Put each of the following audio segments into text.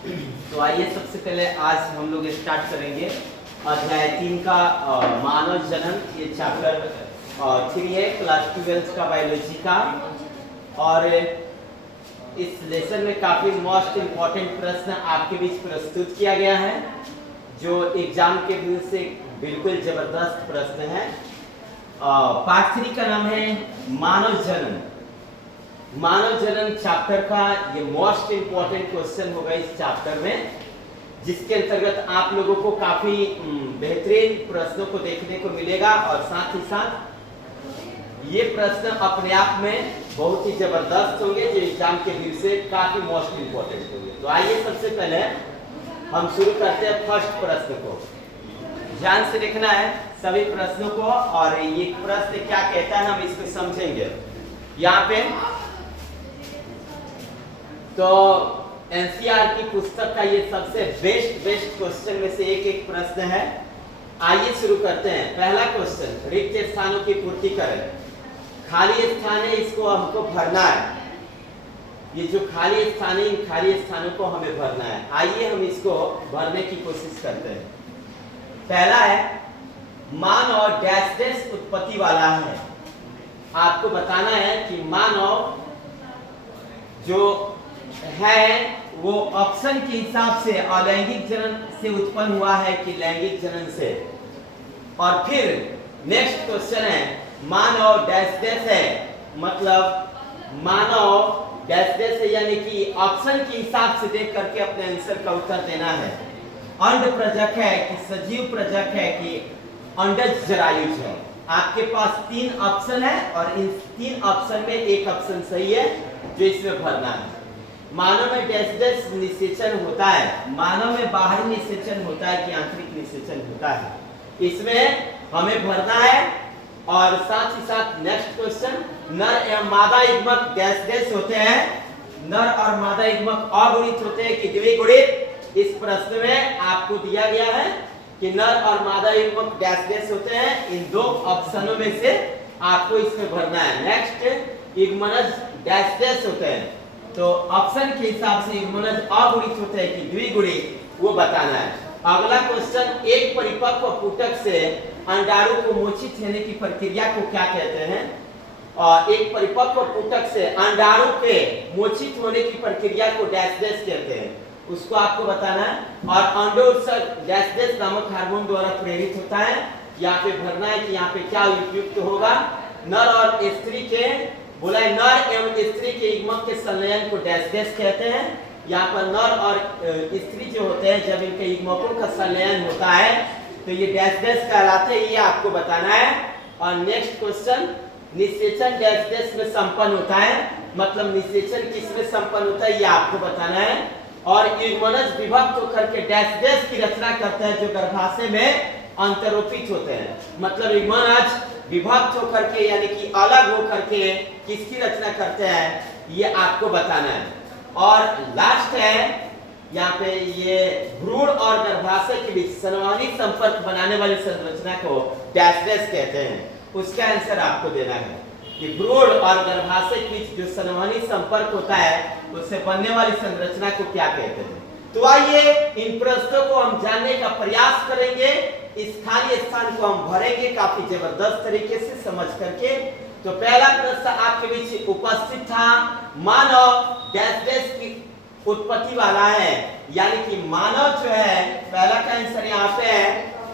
तो आइए सबसे पहले आज हम लोग स्टार्ट करेंगे अध्याय 3 का मानव जन्म। ये चैप्टर 3 है क्लास 12 का बायोलॉजी का। और इस लेसन में काफी मोस्ट इम्पोर्टेंट प्रश्न आपके बीच प्रस्तुत किया गया है जो एग्जाम के व्यू से बिल्कुल जबरदस्त प्रश्न है। पार्ट 3 का नाम है मानव जन्म। मानव जन्म चैप्टर का ये मोस्ट इंपॉर्टेंट क्वेश्चन होगा इस चैप्टर में, जिसके अंतर्गत आप लोगों को काफी बेहतरीन प्रश्नों को देखने को मिलेगा और साथ ही साथ ये प्रश्न अपने आप में बहुत ही जबरदस्त होंगे जो एग्जाम के व्यू से काफी मोस्ट इंपॉर्टेंट होंगे। तो आइए सबसे पहले हम शुरू करते हैं फर्स्ट प्रश्न को। ध्यान से देखना है सभी प्रश्नों को और ये प्रश्न क्या कहता है हम इसको समझेंगे। यहाँ पे तो एनसीईआर की पुस्तक का ये सबसे बेस्ट क्वेश्चन में से एक प्रश्न है। आइए शुरू करते हैं। पहला क्वेश्चन, रिक्त स्थानों की पूर्ति करें। खाली स्थान है, इसको हमको भरना है। ये जो खाली स्थान है, इन खाली स्थानों को हमें भरना है। आइए हम इसको भरने की कोशिश करते हैं। पहला है मानव डैश डैश उत्पत्ति वाला है। आपको बताना है कि मानव जो है वो ऑप्शन के हिसाब से अलैंगिक जनन से उत्पन्न हुआ है कि लैंगिक जनन से। और फिर नेक्स्ट क्वेश्चन है मानव डैश डैश है, मतलब मानव डैश डैश है, यानी कि ऑप्शन के हिसाब से देख करके अपने आंसर का उत्तर देना है। अंड प्रजक है कि सजीव प्रजक है कि अंडज जरायुज है। आपके पास 3 ऑप्शन है और इन 3 ऑप्शन में एक ऑप्शन सही है जो इसमें भरना है। मानव में डैश डैश निषेचन होता है। मानव में बाहरी निषेचन होता है कि आंतरिक निषेचन होता है, इसमें हमें भरना है। और साथ ही साथ नेक्स्ट क्वेश्चन, नर एवं मादा युग्मक डैश डैश होते हैं। नर और मादा युग्मक अगुणित होते हैं कि द्विगुणित। इस प्रश्न में आपको दिया गया है कि नर और मादा युग्मक डैश डैश होते हैं। इन 2 ऑप्शनों में से आपको इसमें भरना है। नेक्स्ट, युग्मनज डैश डैश होते हैं, तो ऑप्शन के हिसाब से युग्मनज अगुणित होते हैं कि द्विगुणित, वो बताना है। अगला क्वेश्चन, एक परिपक्व पुटक से अंडाणु को मोचित होने की प्रक्रिया को क्या कहते हैं। और एक परिपक्व पुटक से अंडाणु के मोचित होने की प्रक्रिया को डैश डैश कहते हैं, उसको आपको बताना है। और अंडोत्सर्ग डैश डैश नामक हार्मोन द्वारा प्रेरित होता है। यहाँ पे भरना है कि यहाँ पे क्या उपयुक्त होगा। नर और स्त्री के बोला है, नर एवं स्त्री के युग्मक के संलयन को डैश डैश कहते हैं। यहाँ पर नर और स्त्री जो होते हैं, जब इनके युग्मकों का संलयन होता है तो ये डैश डैश कहलाते हैं, ये आपको बताना है। और नेक्स्ट क्वेश्चन, निषेचन डैश डैश में संपन्न होता है, मतलब निषेचन किसमें संपन्न होता है ये आपको बताना है। और युग्मनज विभक्त होकर के डैश डैश की रचना करते हैं जो गर्भाशय में अंतरोपित होते हैं, मतलब युग्मनज विभक्त होकर के यानी कि अलग होकर के किसकी रचना करते हैं ये आपको बताना है। और लास्ट है यहाँ पे ये भ्रूण और गर्भाशय के बीच संवहनी संपर्क बनाने वाली संरचना को डैश डैश कहते हैं। उसका आंसर आपको देना है कि भ्रूण और गर्भाशय के बीच जो संवहनी संपर्क होता है उससे बनने वाली संरचना को क्या कहते हैं। तो आइए इन प्रश्नों को हम जानने का प्रयास करेंगे। इस खाली स्थान को हम भरेंगे काफी जबरदस्त तरीके से समझ करके। तो पहला प्रश्न आपके बीच उपस्थित था, मानव डैश डैश की उत्पत्ति वाला है, यानी कि मानव जो है, पहला का आंसर यहाँ पे है,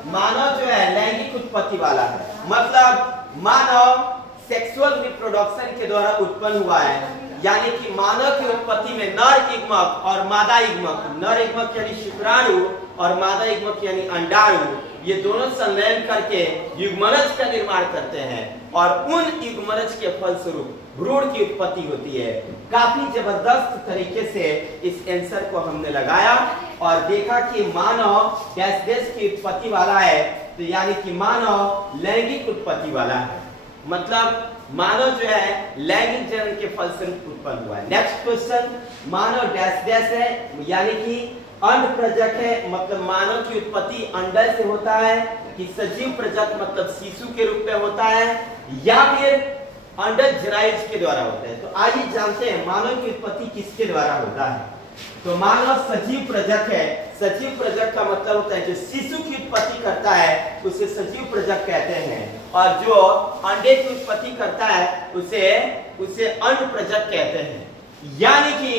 मानव जो है लैंगिक उत्पत्ति वाला है, मतलब मानव सेक्सुअल रिप्रोडक्शन के द्वारा उत्पन्न हुआ है। यानी कि मानव की उत्पत्ति में नर युग्मक और मादा युग्मक, नर युग्मक यानी शुक्राणु और मादा युग्मक यानी अंडाणु, ये दोनों संलयन करके युग्मनज का निर्माण करते हैं और उन युग्मनज के फलस्वरूप भ्रूण की उत्पत्ति होती है। काफी जबरदस्त तरीके से इस आंसर को हमने लगाया और देखा कि मानव डैश डैश की उत्पत्ति वाला है, तो यानी कि मानव लैंगिक उत्पत्ति वाला है, मतलब मानव जो है लैंगिक जनन के फलस्वरूप उत्पन्न हुआ है। नेक्स्ट क्वेश्चन, मानव डैश डैश है, यानी कि अंड प्रजक है, मतलब मानव की उत्पत्ति अंडा से होता है कि सजीव प्रजक मतलब शिशु के रूप में होता है, या फिर अंडज जरायुज के द्वारा होता है। तो आइए जानते हैं मानव की उत्पत्ति किसके द्वारा होता है। तो मानव सजीव प्रजक है। सजीव प्रजक का मतलब होता है जो शिशु की उत्पत्ति करता है उसे सजीव प्रजक कहते हैं, और जो अंडे की उत्पत्ति करता है उसे अंड प्रजक कहते हैं। यानी कि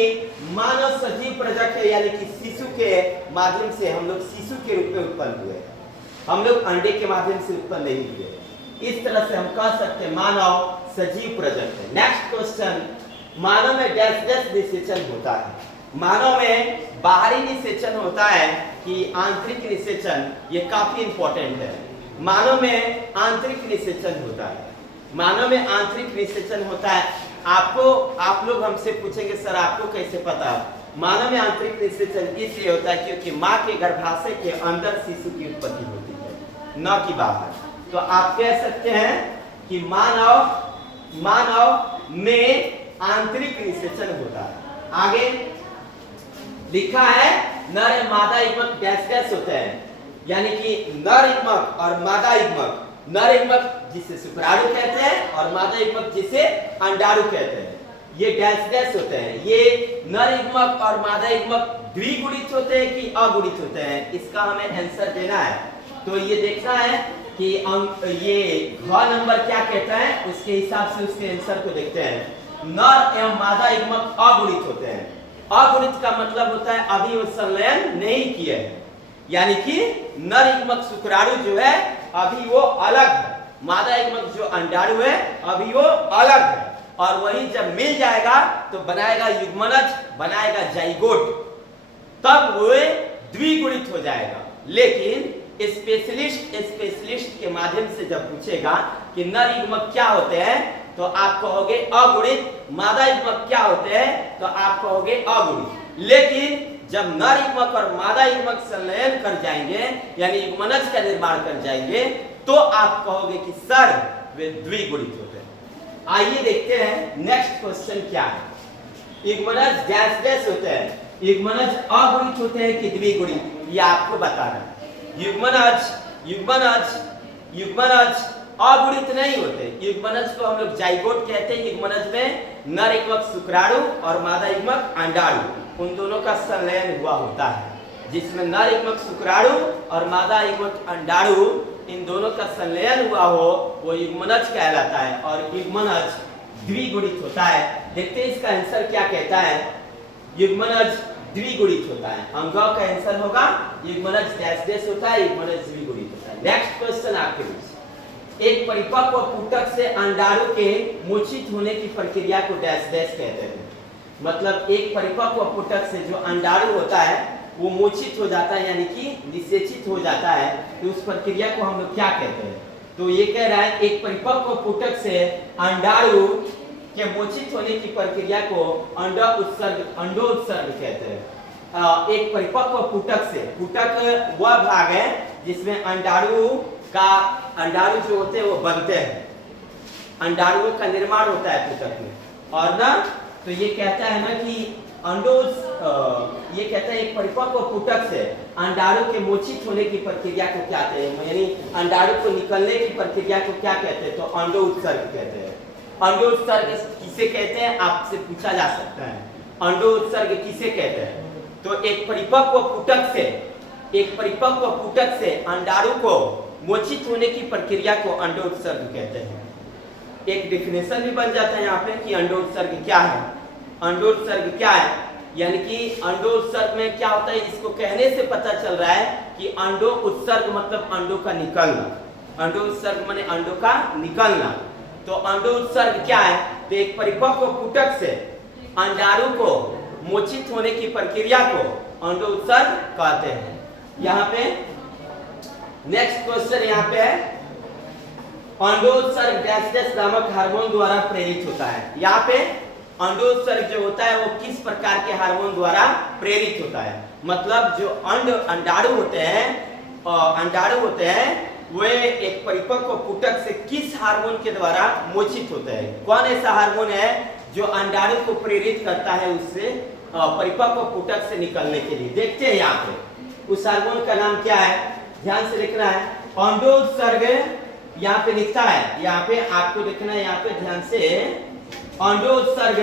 मानव सजीव प्रजक है, यानी कि शिशु के माध्यम से हम लोग शिशु के रूप में उत्पन्न हुए, हम लोग अंडे के माध्यम से उत्पन्न नहीं हुए। इस तरह से हम कह सकते हैं मानव सजीव प्रजक है। नेक्स्ट क्वेश्चन, मानव में डैश डैश निषेचन होता है। मानव में बाहरी निषेचन होता है कि आंतरिक निषेचन, ये काफी इंपॉर्टेंट है। मानव में आंतरिक निषेचन होता है, मानव में आंतरिक निषेचन होता है। आप लोग हमसे पूछेंगे सर आपको कैसे पता? मानव में आंतरिक निषेचन इसलिए होता है क्योंकि माँ के गर्भाशय के अंदर शिशु की उत्पत्ति होती है, न कि बाहर। तो आप कह सकते हैं कि मानव में आंतरिक निषेचन होता है। आगे लिखा है नर एवं मादा युग्मक डैश डैश होते हैं, यानी कि नर युग्मक और मादा युग्मक, नर युग्मक जिसे शुक्राणु कहते हैं और मादा युग्मक जिसे अंडाणु कहते हैं, ये डैश डैश होते हैं। ये नर युग्मक और मादा युग्मक द्विगुणित होते हैं कि अगुणित होते हैं, इसका हमें आंसर देना है। तो ये देखना है कि ये घ नंबर क्या कहता है, उसके हिसाब से उसके आंसर को देखते हैं। नर एवं मादा युग्मक अगुणित होते हैं। अगुणित का मतलब होता है अभी वो संलयन नहीं किए हैं, यानी कि नर युग्मक शुक्राणु जो है अभी वो अलग है, मादा युग्मक जो अंडाणु है अभी वो अलग है, और वही जब मिल जाएगा तो बनाएगा युग्मनज, बनाएगा जाइगोट, तब वो द्विगुणित हो जाएगा। लेकिन स्पेशलिस्ट के माध्यम से जब पूछेगा कि नर युग्मक क्या होते हैं तो आप कहोगे अगुणित, मादा युग्मक क्या होते हैं तो आप कहोगे अगुणित। लेकिन जब नर युग्मक और मादा युग्मक संलयन कर जाएंगे यानी युग्मनज का निर्माण कर जाएंगे तो आप कहोगे कि सर वे द्विगुणित होते हैं। आइए देखते हैं नेक्स्ट क्वेश्चन क्या है। युग्मनज डैश डैश होते हैं, युग्मनज अगुणित होते हैं कि द्विगुणित, ये आपको बताना है। युग्मनज अगुणित नहीं होते, युग्मनज को हम लोग जाइगोट कहते हैं। युग्मनज में नर युग्मक शुक्राणु और मादा युग्मक अंडाणु, उन दोनों का संलयन हुआ होता है, जिसमें नर युग्मक शुक्राणु और मादा युग्मक अंडाणु इन दोनों का संलयन हुआ हो वो युग्मनज कहलाता है, और युग्मनज द्विगुणित होता है। देखते हैं इसका आंसर क्या कहता है। युग्मनज द्विगुणित होता है, अंगों का आंसर होगा युग्मनज डैश डैश होता है, युग्मनज द्विगुणित होता है। नेक्स्ट क्वेश्चन आपके बीच, एक परिपक्व पुटक से अंडाणु के मोचित होने की प्रक्रिया को डैश डैश कहते हैं। मतलब एक परिपक्व पुटक से जो अंडाणु होता है वो मोचित हो जाता है, यानी कि निषेचित हो जाता है, तो उस प्रक्रिया को हम लोग क्या कहते हैं? तो ये कह रहा है एक परिपक्व पुटक से अंडाणु के मोचित होने की प्रक्रिया को अंडोत्सर्ग कहते हैं। एक परिपक्व पुटक से, पुटक वह भाग है जिसमें अंडाणु जो होते हैं वो बनते हैं, अंडाणुओं का निर्माण होता है पुटक में, और ना तो ये कहता है ना कि ये कहता है एक परिपक्व पुटक से अंडाणु के मोचित होने की प्रक्रिया को क्या कहते हैं, यानी अंडाणु को निकलने की प्रक्रिया को क्या कहते हैं? तो अंडोत्सर्ग कहते हैं। अंडोत्सर्ग किसे कहते हैं आपसे पूछा जा सकता है, अंडोत्सर्ग किसे कहते हैं? तो एक परिपक्व पुटक से अंडाणु को मोचित होने की प्रक्रिया को अंडोत्सर्ग कहते हैं। एक डिफिनेशन भी बन जाता है यहाँ पे कि अंडोत्सर्ग क्या है। अंडोत्सर्ग क्या है, यानी कि अंडोत्सर्ग में क्या होता है, इसको कहने से पता चल रहा है कि अंडो उत्सर्ग मतलब अंडों का निकलना, अंडोत्सर्ग माने अंडों का निकलना। तो अंडोत्सर्ग क्या है? तो एक परिपक्व पुटक से अंडाणु को मोचित होने की प्रक्रिया को अंडोत्सर्ग कहते हैं। यहाँ पे नेक्स्ट क्वेश्चन यहाँ पे है, अंडोत्सर्ग डैश डैश नामक हार्मोन द्वारा प्रेरित होता है। यहाँ पे अंडोत्सर्ग जो होता है वो किस प्रकार के हार्मोन द्वारा प्रेरित होता है? मतलब जो अंडाणु होते हैं वे एक परिपक्व पुटक से किस हार्मोन के द्वारा मोचित होते हैं? कौन ऐसा हार्मोन है जो अंडाणु को प्रेरित करता है उससे परिपक्व पुटक से निकलने के लिए? देखते हैं यहाँ पे उस हार्मोन का नाम क्या है, ध्यान से लिखना है। अंडोत्सर्ग यहाँ पे लिखता है, यहाँ पे आपको लिखना है, यहाँ पे ध्यान से, अंडोत्सर्ग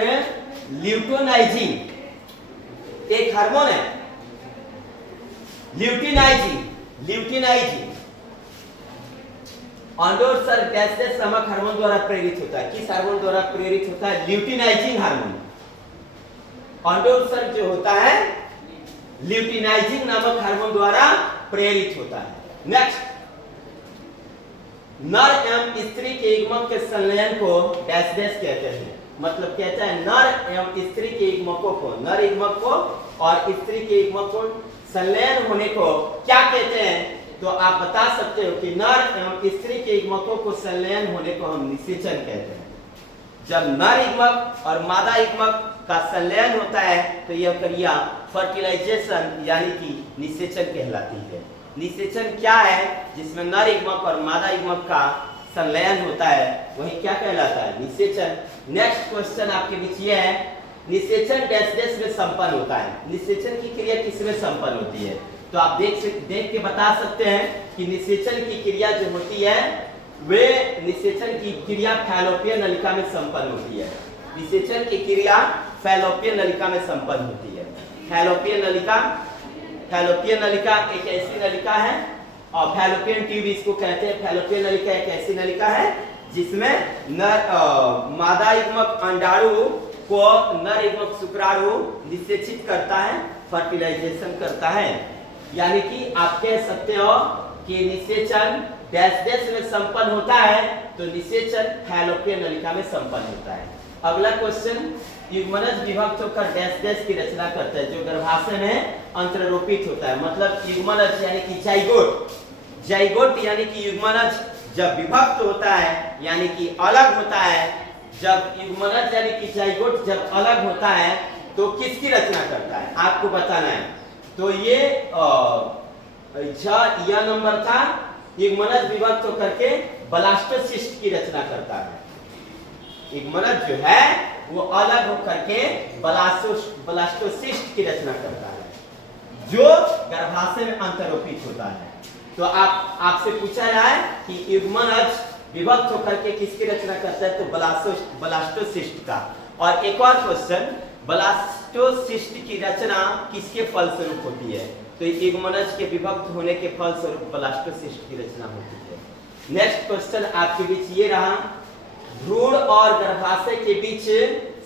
ल्यूटेनाइजिंग एक हार्मोन है ल्यूटिनाइजिन ऑन्डोर्सर डैश नामक हार्मोन द्वारा प्रेरित होता है। किस हार्मोन द्वारा प्रेरित होता है? ल्यूटिनाइजिन हार्मोन। ऑन्डोर्सर जो होता है ल्यूटिनाइजिन नामक हार्मोन द्वारा प्रेरित होता है। नेक्स्ट, नर एवं स्त्री के युग्मक के संलयन को डैश डैश कहते हैं। मतलब कहता है नर एवं स्त्री के युग्मकों को, नर युग्मक को और स्त्री के युग्मक को संलयन होने को क्या कहते हैं? तो आप बता सकते हो कि नर एवं स्त्री के युग्मकों को संलयन होने को हम निषेचन कहते हैं। जब नर युग्मक और मादा युग्मक का संलयन होता है तो यह क्रिया फर्टिलाइजेशन यानी कि निषेचन कहलाती है। निषेचन क्या है? जिसमें नर युग्मक और मादा युग्मक का संलयन होता है वही क्या कहलाता है? निषेचन। नेक्स्ट क्वेश्चन आपके बीच ये है, निषेचन डैश डैश में संपन्न होता है। निषेचन की क्रिया किसमें संपन्न होती है? तो आप देख के बता सकते हैं कि निषेचन की क्रिया जो होती है वे निषेचन की क्रिया फैलोपियन नलिका में संपन्न होती है। निषेचन की क्रिया फैलोपियन नलिका में संपन्न होती है। फैलोपियन नलिका एक ऐसी नलिका है और फैलोपियन ट्यूब इसको कहते हैं। फैलोपियन नलिका एक ऐसी नलिका है जिसमें मादा युग्मक अंडाणु को नर युग्मक शुक्राणु निषेचित करता है, फर्टिलाइजेशन करता है। यानी कि आप कह सकते हो कि निषेचन डैश डैश में संपन्न होता है तो निषेचन फैलोपियन नलिका में संपन्न होता है। अगला क्वेश्चन, युग्मनज विभक्त होकर डैश डैश की रचना करता है जो गर्भाशय में अंतरोपित होता है। मतलब युग्मनज यानी कि जाइगोट यानी कि युग्मनज जब विभक्त होता है यानी कि अलग होता है, जब युग्मनज यानी कि जाइगोट जब अलग होता है तो किसकी रचना करता है? आपको बताना है। तो ये यह नंबर था, युग्मनज विभक्त होकर के ब्लास्टोसिस्ट की रचना करता है। युग्मनज जो है वो अलग होकर के ब्लास्टोसिस्ट की रचना करता है जो गर्भाशय में अंतरोपित होता है। तो आपसे पूछा जाए कि युग्मनज विभक्त होकर के किसकी रचना करता है? तो ब्लास्टोसिस्ट का। और एक और क्वेश्चन, ब्लास्टोसिस्ट की रचना किसके फलस्वरूप होती है? तो युग्मनज के विभक्त होने के फलस्वरूप ब्लास्टोसिस्ट की रचना होती है। नेक्स्ट क्वेश्चन आपके बीच ये रहा, भ्रूण और गर्भाशय के बीच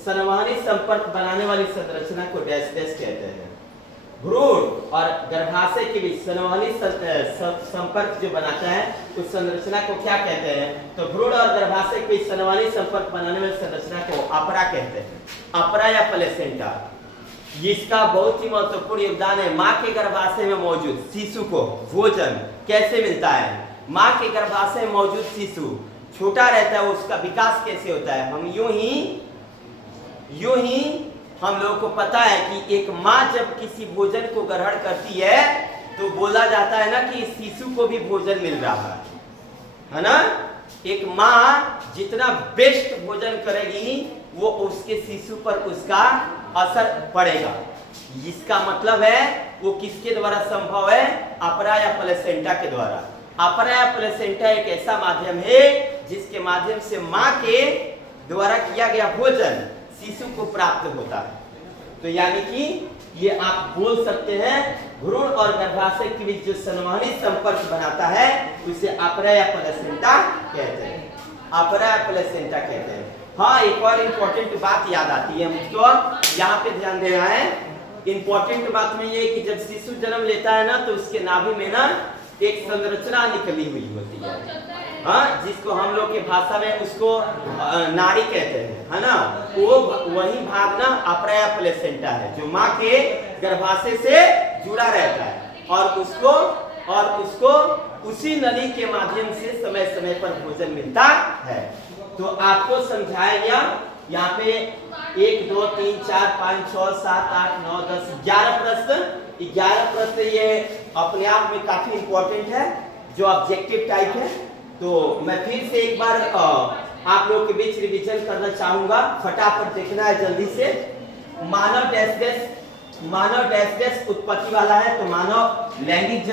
संवहनी संपर्क बनाने वाली संरचना को डैश डैश कहते हैं। भ्रूण और गर्भाशय के बीच संवहनी संपर्क जो बनाता है उस संरचना को क्या कहते हैं? तो भ्रूण और गर्भाशय के बीच संवहनी संपर्क बनाने वाली संरचना को अपरा कहते हैं। अपरा या प्लेसेंटा, जिसका बहुत ही महत्वपूर्ण योगदान है। माँ के गर्भाशय में मौजूद शिशु को भोजन कैसे मिलता है? माँ के गर्भाशय में मौजूद शिशु छोटा रहता है, उसका विकास कैसे होता है? हम यूं ही हम लोगों को पता है कि एक माँ जब किसी भोजन को ग्रहण करती है तो बोला जाता है ना कि शिशु को भी भोजन मिल रहा है ना। एक माँ जितना बेस्ट भोजन करेगी वो उसके शिशु पर उसका असर पड़ेगा। इसका मतलब है वो किसके द्वारा संभव है? अपरा या प्लेसेंटा के द्वारा। अपरा या प्लेसेंटा एक ऐसा माध्यम है जिसके माध्यम से माँ के द्वारा किया गया भोजन शिशु को प्राप्त होता है। तो यानी कि ये आप बोल सकते हैं भ्रूण और गर्भाशय के बीच जो संवहनी संपर्क बनाता है उसे अपरा या प्लेसेंटा कहते हैं। अपरा या प्लेसेंटा कहते हैं। हाँ, एक और इम्पोर्टेंट बात याद आती है मुझको, यहाँ पे ध्यान देना है। इम्पोर्टेंट बात में ये कि जब शिशु जन्म लेता है ना तो उसके नाभि में ना एक संरचना निकली हुई होती है, हाँ, जिसको हम लोग के भाषा में उसको नाड़ी कहते हैं, है ना। वो वही भाग ना अपरा या प्लेसेंटा है जो माँ के गर्भाशय से जुड़ा रहता है और उसको उसी नली के माध्यम से समय समय पर भोजन मिलता है। तो आपको समझाया गया यहाँ पे 1 2 3 4 5 6 7 8 9 10 11 प्रश्न। 11 प्रश्न ये अपने आप में काफी इंपॉर्टेंट है जो ऑब्जेक्टिव टाइप है। तो मैं फिर से एक बार आप लोग के बीच रिवीजन करना चाहूंगा, फटाफट देखना है जल्दी से। मानव डैश डैश उत्पत्ति वाला है तो मानव लैंगिक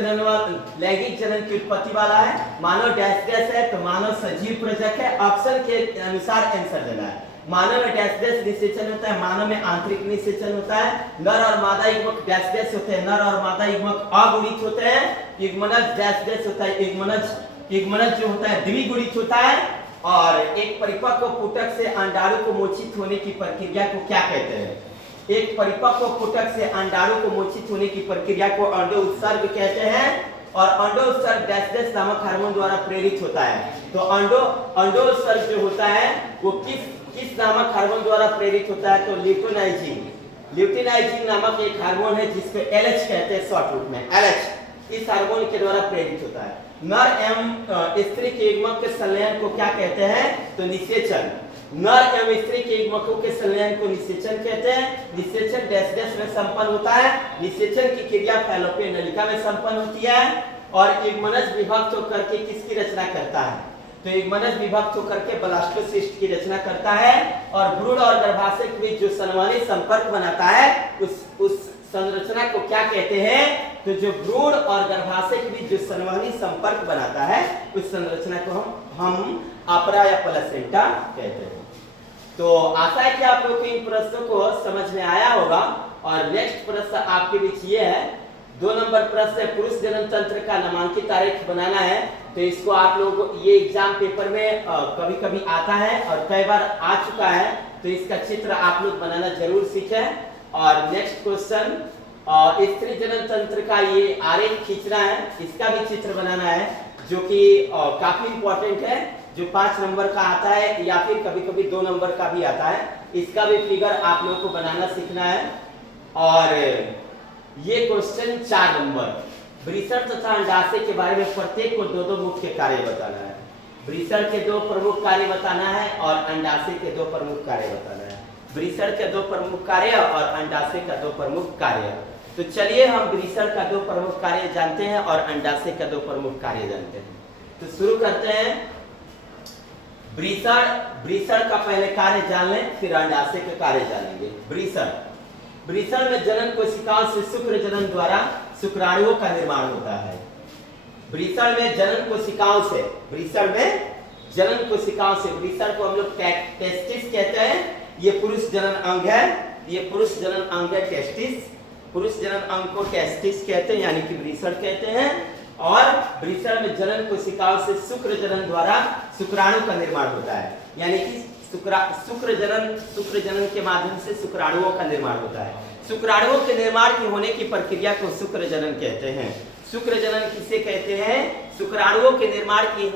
जनन की उत्पत्ति वाला है। मानव डैश डैश है तो मानव सजीव प्रजक है। ऑप्शन के अनुसार आंसर देना है। मानव में डैश डैश निषेचन होता है, मानव में आंतरिक निषेचन होता है। नर और मादा युग्मक डैश डैश होते हैं, नर और मादा युग्मक अगुणित होते हैं। युग्मनज डैश डैश होता है, युग्मनज जो होता है द्विगुणित होता है। और एक परिपक्व पुटक से अंडाणु को मोचित होने की प्रक्रिया को क्या कहते हैं? एक परिपक्व पुटक से अंडाणु को मोचित होने की प्रक्रिया को अंडो उत्सर्ग कहते हैं। और अंडो उत्सर्ग डैश डैश नामक हार्मोन द्वारा प्रेरित होता है। तो अंडो उत्सर्ग जो होता है वो किस नामक हार्मोन द्वारा प्रेरित होता है? तो ल्यूटिनाइजिंग नामक एक हार्मोन है जिसको LH कहते हैं शॉर्ट रूप में, LH। इस हार्मोन के द्वारा प्रेरित होता है। नर एवं स्त्री के युग्मक के संलयन को क्या कहते हैं? तो निषेचन। नर एवं स्त्री के युग्मकों के संलयन को निषेचन कहते हैं। निषेचन डैश डैश में संपन्न होता है। निषेचन की क्रिया फैलोपियन नलिका में संपन्न होती है। और युग्मनज विभक्त होकर के किसकी रचना करता है? तो युग्मनज विभक्त होकर के ब्लास्टोसिस्ट की रचना करता है। और भ्रूण और गर्भाशय के बीच जो संवहनी संपर्क बनाता है उस संरचना को क्या कहते हैं? तो जो भ्रूण और गर्भाशय के बीच जो संवहनी संपर्क बनाता है उस संरचना को हम अपरा या प्लेसेंटा कहते हैं। तो आशा है कि आप लोग इन प्रश्नों को समझ में आया होगा। और नेक्स्ट प्रश्न आपके बीच ये है, 2 नंबर प्रश्न है, पुरुष जनन तंत्र का नामांकित आरेख बनाना है। तो इसको आप लोग ये एग्जाम पेपर में कभी कभी आता है और कई बार आ चुका है। तो इसका चित्र आप लोग बनाना जरूर सीखें। और नेक्स्ट क्वेश्चन, स्त्री जनन तंत्र का ये आरेख खींचना है, इसका भी चित्र बनाना है जो कि काफी इंपॉर्टेंट है, जो 5 नंबर का आता है या फिर कभी कभी 2 नंबर का भी आता है। इसका भी फिगर आप लोगों को बनाना सीखना है। और ये क्वेश्चन 4 नंबर, वृषण तथा अंडाशय के बारे में प्रत्येक को 2-2 मुख्य कार्य बताना है। वृषण के 2 प्रमुख कार्य बताना है और अंडाशय के 2 प्रमुख कार्य बताना है। वृषण के 2 प्रमुख कार्य और अंडाशय का 2 प्रमुख कार्य। तो चलिए हम वृषण का 2 प्रमुख कार्य जानते हैं और अंडाशय का 2 प्रमुख कार्य जानते हैं। तो शुरू करते हैं। वृषण का पहले कार्य जान लें, फिर अंडाशय के कार्य जानेंगे। वृषण में जनन कोशिकाओं से शुक्र जनन द्वारा शुक्राणुओं का निर्माण होता है। वृषण में जनन कोशिकाओं से, वृषण को हम लोग टेस्टिस कहते हैं। ये पुरुष जनन अंग है, ये पुरुष जनन अंग है टेस्टिस। पुरुष जनन अंग को टेस्टिस कहते हैं, यानी कि वृषण कहते हैं। और वृषण में जनन कोशिकाओं से शुक्र जनन द्वारा शुक्राणु का निर्माण होता है, यानी कि शुक्र जनन के माध्यम से शुक्राणुओं का निर्माण होता है। शुक्राणुओं के निर्माण की होने की प्रक्रिया को शुक्र जनन कहते हैं। शुक्र जनन किसे कहते हैं? शुक्राणुओं के निर्माण की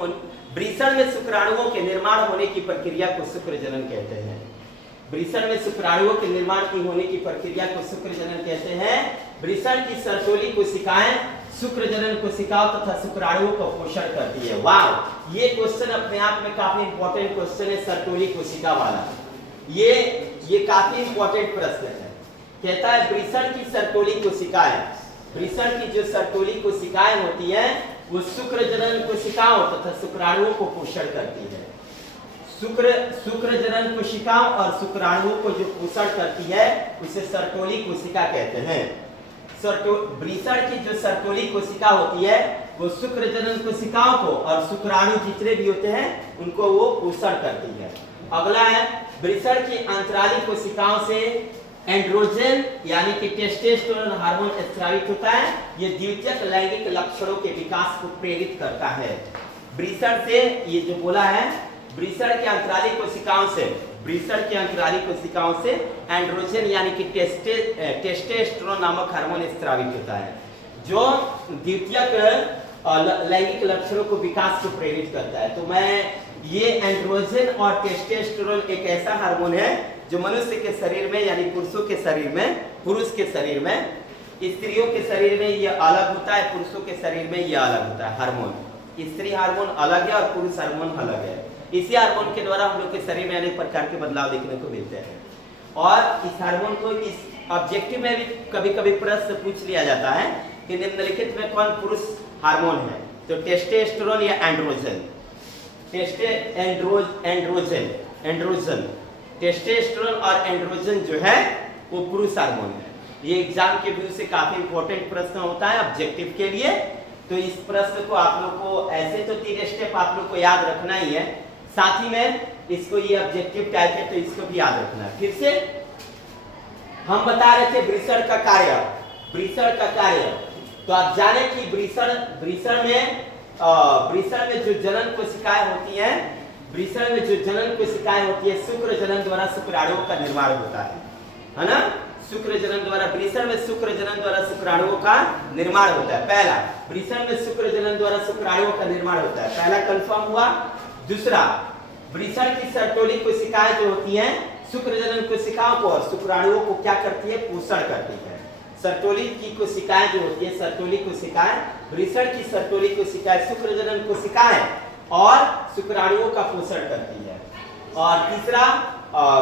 वृषण में शुक्राणुओं के निर्माण होने की प्रक्रिया को शुक्र जनन कहते हैं। वृषण में शुक्राणुओं के निर्माण की होने की प्रक्रिया को शुक्र जनन कहते हैं। वृषण की सर्टोली कोशिकाएं शुक्र जनन कोशिकाओं तथा शुक्राणुओं को पोषण करती है। वाह, ये क्वेश्चन अपने आप में काफी इंपॉर्टेंट क्वेश्चन है, सर्टोली कोशिका वाला। ये काफी इंपॉर्टेंट प्रश्न है। कहता है वृषण की सर्टोली कोशिकाएं, वृषण की जो सर्टोली कोशिकाएं होती हैं वो शुक्र जनन कोशिकाओं तथा शुक्राणुओं को पोषण करती है। शुक्र जनन कोशिकाओं और शुक्राणुओं को जो पोषण करती है उसे सर्टोली कोशिका कहते हैं। वृषण की जो सर्टोली कोशिका होती है वो शुक्र जनन कोशिकाओं को और शुक्राणु जितने भी होते हैं उनको वो पोषण करती है। अगला है, वृषण की अंतराली कोशिकाओं से एंड्रोजन यानी कि टेस्टोस्टेरोन हार्मोन स्रावित होता है। ये द्वितीयक लैंगिक लक्षणों के विकास को प्रेरित करता है। वृषण से, ये जो बोला है, वृषण के अंतराली कोशिकाओं से एंड्रोजन यानी कि टेस्टोस्टेरोन नामक हार्मोन स्रावित होता है, जो द्वितीयक लैंगिक लक्षणों को विकास को प्रेरित करता है। तो ये एंड्रोजन और टेस्टोस्टेरोन एक ऐसा हार्मोन है जो मनुष्य के शरीर में यानी पुरुषों के शरीर में, पुरुष के शरीर में, स्त्रियों के शरीर में ये अलग होता है, पुरुषों के शरीर में ये अलग होता है हार्मोन। स्त्री हार्मोन अलग है और पुरुष हार्मोन अलग है। इसी हार्मोन के द्वारा हम लोग के शरीर में अनेक प्रकार के बदलाव देखने को मिलते हैं। और इस हार्मोन को इस ऑब्जेक्टिव में भी कभी कभी प्रश्न पूछ लिया जाता है कि निम्नलिखित में कौन पुरुष हार्मोन है? तो टेस्टोस्टेरोन या एंड्रोजन? एंड्रोजन टेस्टोस्टेरोन और एंड्रोजन जो है वो पुरुष हार्मोन है। ये एग्जाम के व्यू से काफी इंपॉर्टेंट प्रश्न होता है ऑब्जेक्टिव के लिए। तो इस प्रश्न को आप लोग को ऐसे तो 3 स्टेप आप लोग को याद रखना ही है। साथ ही में इसको ये ऑब्जेक्टिव टाइप है तो इसको भी याद रखना है। फिर से हम बता रहे थे वृषण का कार्य, वृषण का कार्य। तो आप जाने कि वृषण में जो जनन कोशिकाएं होती हैं, वृषण में जो जनन कोशिकाएं होती है शुक्र जनन द्वारा शुक्राणुओं का निर्माण होता है ना। शुक्र जनन द्वारा, वृषण में शुक्र जनन द्वारा शुक्राणुओं का निर्माण होता है। पहला, वृषण में शुक्र जनन द्वारा शुक्राणुओं का निर्माण होता है, पहला कंफर्म हुआ। दूसरा, वृषण की सर्टोली कोशिकाएं जो होती हैं शुक्र जनन कोशिकाओं को और शुक्राणुओं को क्या करती है, पोषण करती है। सर्टोली की कोशिकाएं जो होती है, सर्टोली कोशिकाएं, वृषण की सर्टोली कोशिकाएं शुक्र जनन कोशिकाएं और शुक्राणुओं का पोषण करती है। और तीसरा,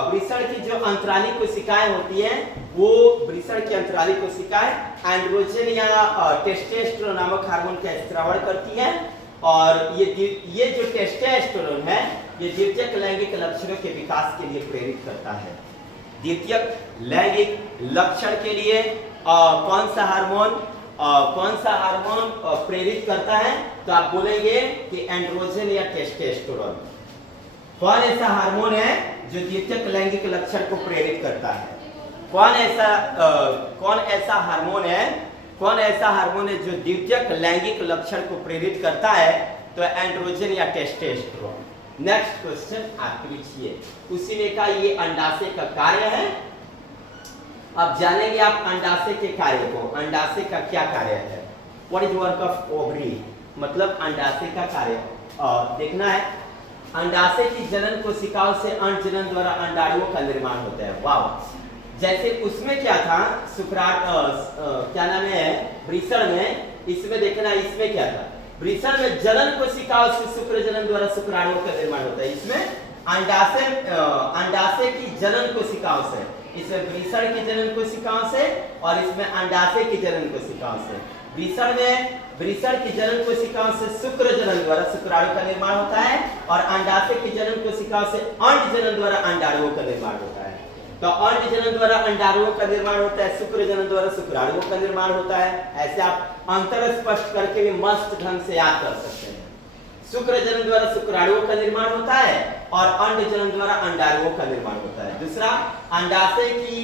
वृषण की जो अंतराली कोशिकाएं होती हैं वो वृषण की अंतराली कोशिकाएं एंड्रोजन या टेस्टोस्टेरोन नामक हार्मोन का स्रावण करती हैं। और ये जो टेस्टोस्टेरोन है ये द्वितीयक लैंगिक लक्षणों के विकास के लिए प्रेरित करता है। द्वितीयक लैंगिक लक्षण के लिए कौन सा हार्मोन प्रेरित करता है, तो आप बोलेंगे कि एंड्रोजन या टेस्टोस्टेरोन। कौन ऐसा हार्मोन है जो द्वितीयक लैंगिक लक्षण को प्रेरित करता है? कौन ऐसा हार्मोन है जो द्वितीयक लैंगिक लक्षण को प्रेरित करता है? तो एंड्रोजन या टेस्टोस्टेरोन। नेक्स्ट क्वेश्चन आपके लिखिए, उसी में का ये अंडाशय का कार्य है। अब जानेंगे आप अंडाशय के कार्य को। अंडाशय का क्या कार्य है? What is work of ovary, मतलब अंडाशय का कार्य देखना है। अंडाशय की जनन कोशिकाओं से अंड जनन द्वारा अंडाणुओं का निर्माण होता है। वाह, जैसे उसमें क्या था, क्या नाम है, वृषण में, इसमें देखना, इसमें क्या था, वृषण में जनन कोशिकाओं से शुक्र जनन द्वारा शुक्राणुओं का निर्माण होता है। इसमें अंडाशय की जनन कोशिकाओं से, इसमें वृषण की जनन कोशिकाओं से और इसमें अंडाशय की जनन कोशिकाओं से। वृषण की जनन कोशिकाओं से शुक्र जनन द्वारा शुक्राणु का निर्माण होता है और अंडाशय की जनन कोशिकाओं से अंड जनन द्वारा अंडाणुओं का निर्माण होता है। तो अंड जनन द्वारा अंडाणुओं का निर्माण होता है, शुक्र जनन द्वारा शुक्राणुओं का निर्माण होता है। ऐसे आप अंतर स्पष्ट करके भी मस्त ढंग से याद कर सकते हैं। शुक्र जनन द्वारा शुक्राणुओं का निर्माण होता है और अंड जनन द्वारा अंडाणुओं का निर्माण होता है। दूसरा, अंडाशय की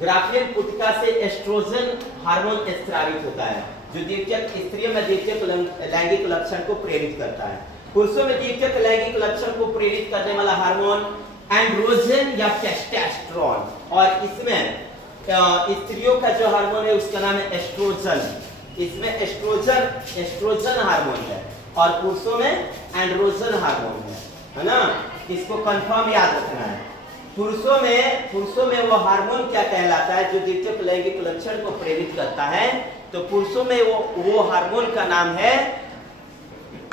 ग्राफियन पुटिका से एस्ट्रोजन हार्मोन स्रावित होता है जो स्त्रियों में द्वितीयक लैंगिक लक्षण को प्रेरित करता है। पुरुषों में द्वितीयक लैंगिक लक्षण को प्रेरित करने वाला हार्मोन एंड्रोजन या टेस्टोस्टेरोन, और इसमें स्त्रियों का जो हार्मोन है उसका नाम है एस्ट्रोजन। इसमें एस्ट्रोजन हार्मोन है और पुरुषों में एंड्रोजन हार्मोन है ना। इसको कंफर्म याद रखना है। पुरुषों में वो हार्मोन क्या कहलाता है जो द्वितीयक लैंगिक लक्षण को प्रेरित करता है? तो पुरुषों में वो हार्मोन का नाम है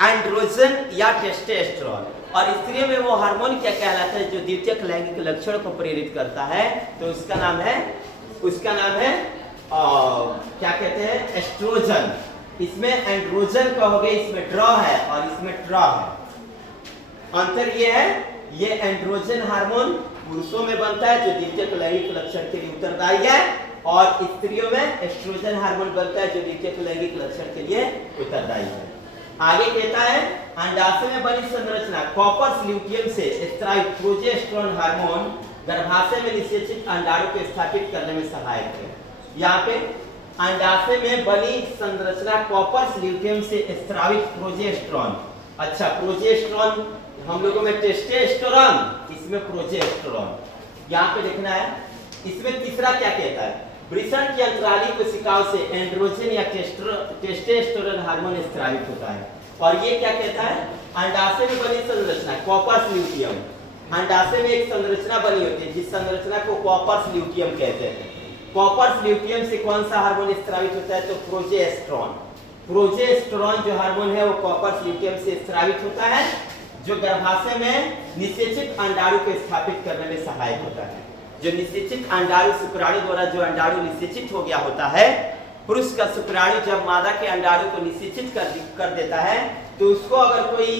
एंड्रोजन या टेस्टोस्टेरोन, और स्त्रियों में वो हार्मोन क्या कहलाता है जो द्वितीयक लैंगिक लक्षण को प्रेरित करता है? तो उसका नाम है क्या कहते हैं, एस्ट्रोजन। इसमें एंड्रोजन का हो गया, इसमें ड्रॉ है और इसमें ट्रॉ है। अंतर ये है, ये एंड्रोजन हार्मोन पुरुषों में बनता है जो द्वितीयक लैंगिक लक्षण के लिए उत्तरदायी है और स्त्रियों में एस्ट्रोजन हार्मोन बनता है जो द्वितीयक लैंगिक लक्षण के लिए उत्तरदायी है। आगे कहता है अंडाशय में बनी संरचना कॉपर्स ल्यूटियम से स्रावित प्रोजेस्टेरोन हार्मोन गर्भाशय में निषेचित अंडाणु को स्थापित करने में सहायक है। यहाँ पे अंडाशय में बनी संरचना कॉपर्स ल्यूटियम से स्रावित प्रोजेस्टेरोन। अच्छा, प्रोजेस्टेरोन हम लोगों में टेस्टोस्टेरोन, इसमें प्रोजेस्टेरोन। यहाँ पे देखना है। इसमें तीसरा क्या कहता है, वृषण की अंतराली कोशिकाओं से एंड्रोजन या टेस्टोस्टेरोन हार्मोन स्रावित होता है। और ये क्या कहता है, अंडाशय में बनी संरचना कॉपर्स ल्यूटियम, अंडाशय में एक संरचना बनी होती है जिस संरचना को कॉपर्स ल्यूटियम कहते हैं। कॉपर्स ल्यूटियम से कौन सा हार्मोन स्रावित होता है? तो प्रोजेस्टेरोन। प्रोजेस्टेरोन जो हार्मोन है वो कॉपर्स ल्यूटियम से स्रावित होता है जो गर्भाशय में निषेचित अंडाणु को स्थापित करने में सहायक होता है। जो निषेचित अंडाणु शुक्राणु द्वारा जो अंडाणु निषेचित हो गया होता है, पुरुष का शुक्राणु जब मादा के अंडाणु को निषेचित कर देता है तो उसको अगर कोई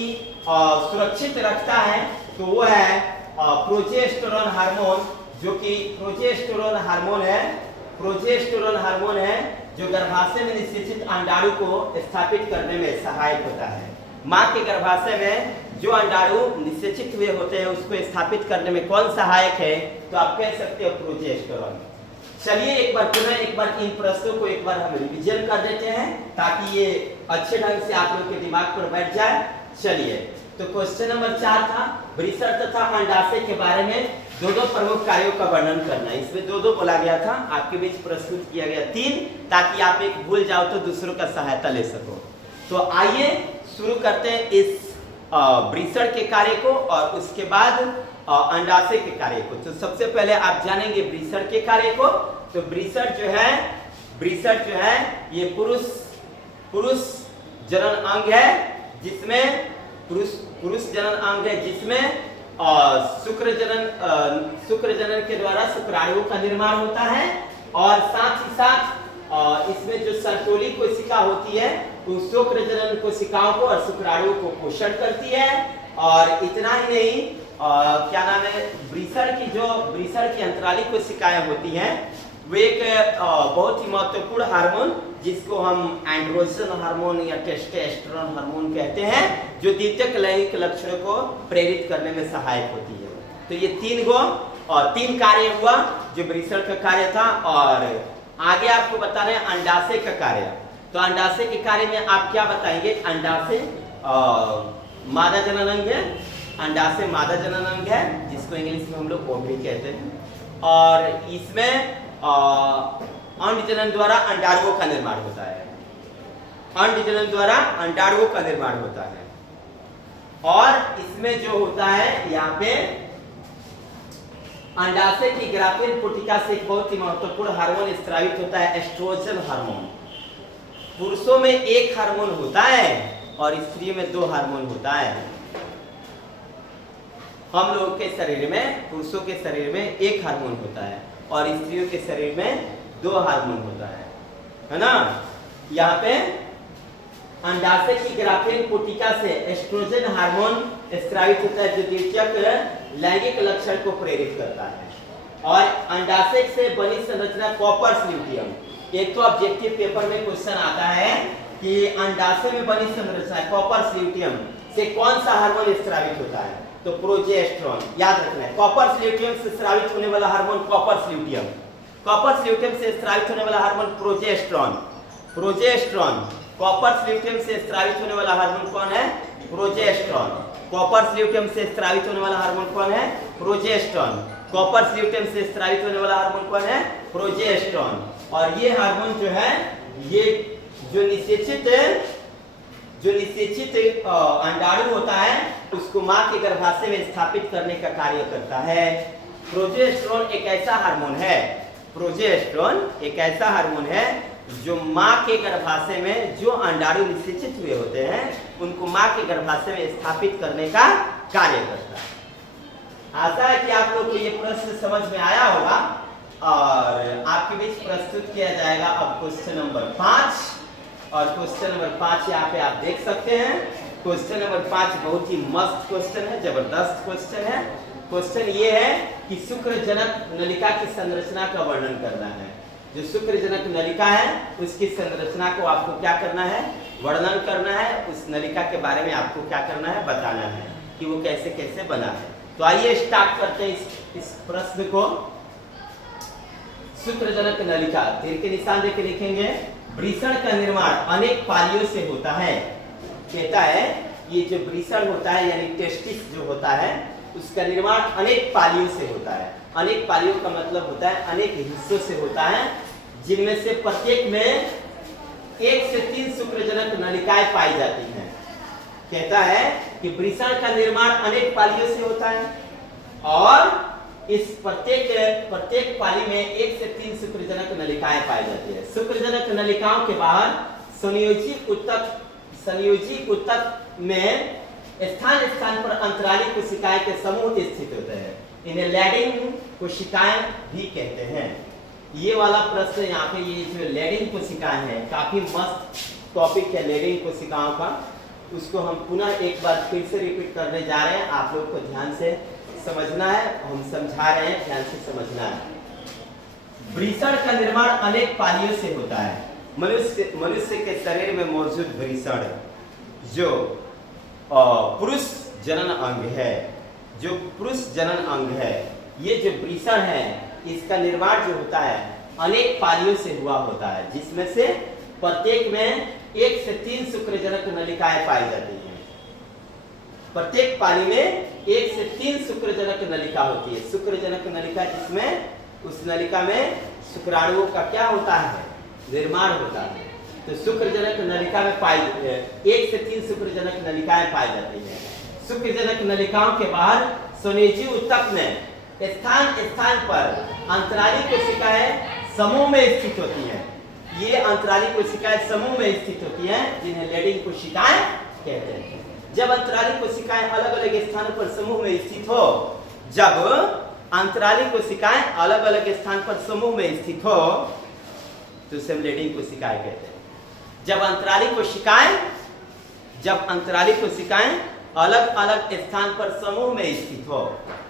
सुरक्षित रखता है तो वो है प्रोजेस्टेरोन हार्मोन, जो कि प्रोजेस्टेरोन हार्मोन है जो गर्भाशय में निषेचित अंडाणु को स्थापित करने में सहायक होता है। मां के गर्भाशय में जो अंडाणु निषेचित हुए होते हैं उसको स्थापित करने में कौन सहायक है, तो आप कह सकते हो प्रोजेस्टेरोन। चलिए एक बार इन प्रश्नों को एक बार हम रिवीजन कर देते हैं ताकि ये अच्छे ढंग से आप लोग के दिमाग पर बैठ जाए। चलिए, तो क्वेश्चन नंबर 4 था वृषण तथा अंडाशय के बारे में दो प्रमुख कार्यों का वर्णन करना। इसमें दो बोला गया था, आपके बीच प्रस्तुत किया गया 3, ताकि आप एक भूल जाओ तो दूसरों का सहायता ले सको। तो आइए शुरू करते हैं इस वृषण के कार्य को और उसके बाद अंडाशय के कार्य को। तो सबसे पहले आप जानेंगे वृषण के कार्य को। तो वृषण जो है ये पुरुष जनन अंग है, जिसमें पुरुष जनन अंग है जिसमें शुक्र जनन के द्वारा शुक्राणुओं का निर्माण होता है और साथ ही साथ इसमें जो सर्टोली कोशिका होती है उन शुक्र जनन कोशिकाओं को और शुक्राणुओं को पोषण करती है। और इतना ही नहीं, क्या नाम है, वृषण की अंतराली कोशिकाएं होती हैं, वे एक बहुत ही महत्वपूर्ण हार्मोन जिसको हम एंड्रोजन हार्मोन या टेस्टोस्टेरोन हार्मोन कहते हैं, जो द्वितीयक लैंगिक लक्षणों को प्रेरित करने में सहायक होती है। तो ये 3 कार्य हुआ जो वृषण का कार्य था। और आगे आपको बताना है अंडाशय का कार्य। तो अंडाशय के कार्य में आप क्या बताएंगे? अंडाशय मादा जनन अंग है, अंडाशय मादा जनन अंग है जिसको इंग्लिश में हम लोग ओवरी कहते हैं। और इसमें अंड जनन द्वारा अंडाणुओं का निर्माण होता है, अंड जनन द्वारा अंडाणुओं का निर्माण होता है। और इसमें जो होता है यहाँ पे अंडाशय की ग्राफीन पुटिका से एक बहुत ही महत्वपूर्ण हार्मोन स्रावित होता है, एस्ट्रोजन हार्मोन। पुरुषों में 1 हार्मोन होता है और स्त्रियों में 2 हार्मोन होता है। हम लोगों के शरीर में, पुरुषों के शरीर में 1 हार्मोन होता है और स्त्रियों के शरीर में 2 हार्मोन होता है ना। यहाँ पे अंडाशय की ग्राफीन पुटिका से एस्ट्रोजन हार्मोन स्रावित होता है जो द्वितीयक लैंगिक लक्षण को प्रेरित करता है। और अंडाशय से बनी संरचना कॉपर्स ल्यूटियम। एक तो ऑब्जेक्टिव पेपर में क्वेश्चन आता है कि अंडाशय में बनी संरचना कॉपर्स ल्यूटियम से कौन सा हार्मोन स्रावित होता है, तो प्रोजेस्टेरोन। याद रखना है, कॉपर्स ल्यूटियम से स्रावित होने वाला hormone corpus luteum, corpus luteum से स्रावित होने वाला हार्मोन प्रोजेस्टेरोन। कॉपर्स ल्यूटियम से स्रावित होने वाला हार्मोन कौन है? प्रोजेस्टेरोन। कॉपर्स ल्यूटियम से स्रावित होने वाला हार्मोन कौन है? प्रोजेस्टेरोन। कॉपर्स ल्यूटियम से स्रावित होने वाला हार्मोन कौन है? प्रोजेस्टेरोन। और ये हार्मोन जो है, ये जो निषेचित अंडाणु होता है उसको मां के गर्भाशय में स्थापित करने का कार्य करता है। प्रोजेस्टेरोन एक ऐसा हार्मोन है जो मां के गर्भाशय में जो अंडाणु निषेचित हुए होते हैं उनको मां के गर्भाशय में स्थापित करने का कार्य करता है। आशा है कि आप लोग को ये प्रश्न समझ में आया होगा और आपके बीच प्रस्तुत किया जाएगा अब क्वेश्चन नंबर 5। और क्वेश्चन नंबर 5 यहाँ पे आप देख सकते हैं। क्वेश्चन नंबर 5 बहुत ही मस्त क्वेश्चन है, जबरदस्त क्वेश्चन है। क्वेश्चन ये है कि शुक्रजनक नलिका की संरचना का वर्णन करना है। जो शुक्रजनक नलिका है उसकी संरचना को आपको क्या करना है? वर्णन करना है। उस नलिका के बारे में आपको क्या करना है? बताना है कि वो कैसे कैसे बना है। तो आइए स्टार्ट करते हैं इस प्रश्न को। शुक्रजनक नलिका, तीर के निशान देके लिखेंगे। वृषण का निर्माण अनेक पालियों से होता है। कहता है ये जो वृषण होता है यानी टेस्टिस जो होता है उसका निर्माण अनेक पालियों से होता है। अनेक पालियों का मतलब होता है अनेक हिस्सों से होता है, जिनमें से प्रत्येक में 1 से 3 शुक्रजनक नलिकाएं पाई जाती हैं। कहता है कि वृषण का निर्माण अनेक पालियों से होता है और इस प्रत्येक पाली में 1 से 3 शुक्रजनक नलिकाएं पाई जाती है। शुक्रजनक नलिकाओं के बाहर संयोजी ऊतक में स्थान पर अंतराली कोशिकाएं के समूह स्थित होते हैं। इन्हें लैडिंग कोशिकाएं भी कहते हैं। ये वाला प्रश्न यहाँ पे, ये जो लैडिंग कोशिकाएं हैं, काफी मस्त टॉपिक है लैडिंग कोशिकाओं का। उसको हम पुनः एक बार फिर से रिपीट करने जा रहे हैं। आप लोग को ध्यान से समझना है, हम समझा रहे हैं, ध्यान से समझना है। वृषण का निर्माण अनेक पालियों से होता है। मनुष्य के शरीर में मौजूद वृषण जो पुरुष जनन अंग है, जो पुरुष जनन अंग है, ये जो वृषण है, इसका निर्माण जो होता है अनेक पालियों से हुआ होता है, जिसमें से प्रत्येक में 1 से 3 शुक्रजनक नलिकाएं पाई जाती हैं। प्रत्येक पाली में 1 से 3 शुक्रजनक नलिका होती है। शुक्रजनक नलिका जिसमें उस नलिका में शुक्राणुओं का क्या होता है, निर्माण होता है। तो शुक्रजनक नलिका में 1 से 3 शुक्रजनक नलिकाएं पाई जाती हैं। शुक्रजनक नलिकाओं के बाहर स्वनिजी ऊतक में स्थान स्थान पर अंतराली कोशिकाएं समूह में स्थित होती हैं। ये अंतराली कोशिकाएं समूह में स्थित होती हैं, जिन्हें लेडिंग कोशिकाएं कहते हैं। जब अंतराली कोशिकाएं अलग अलग स्थानों पर समूह में स्थित हो, जब अंतराली कोशिकाएं अलग अलग स्थान पर समूह में स्थित हो, तो उसे हम लेडिंग कोशिकाएं कहते हैं। जब अंतराली कोशिकाएं अलग अलग स्थान पर समूह में स्थित हो,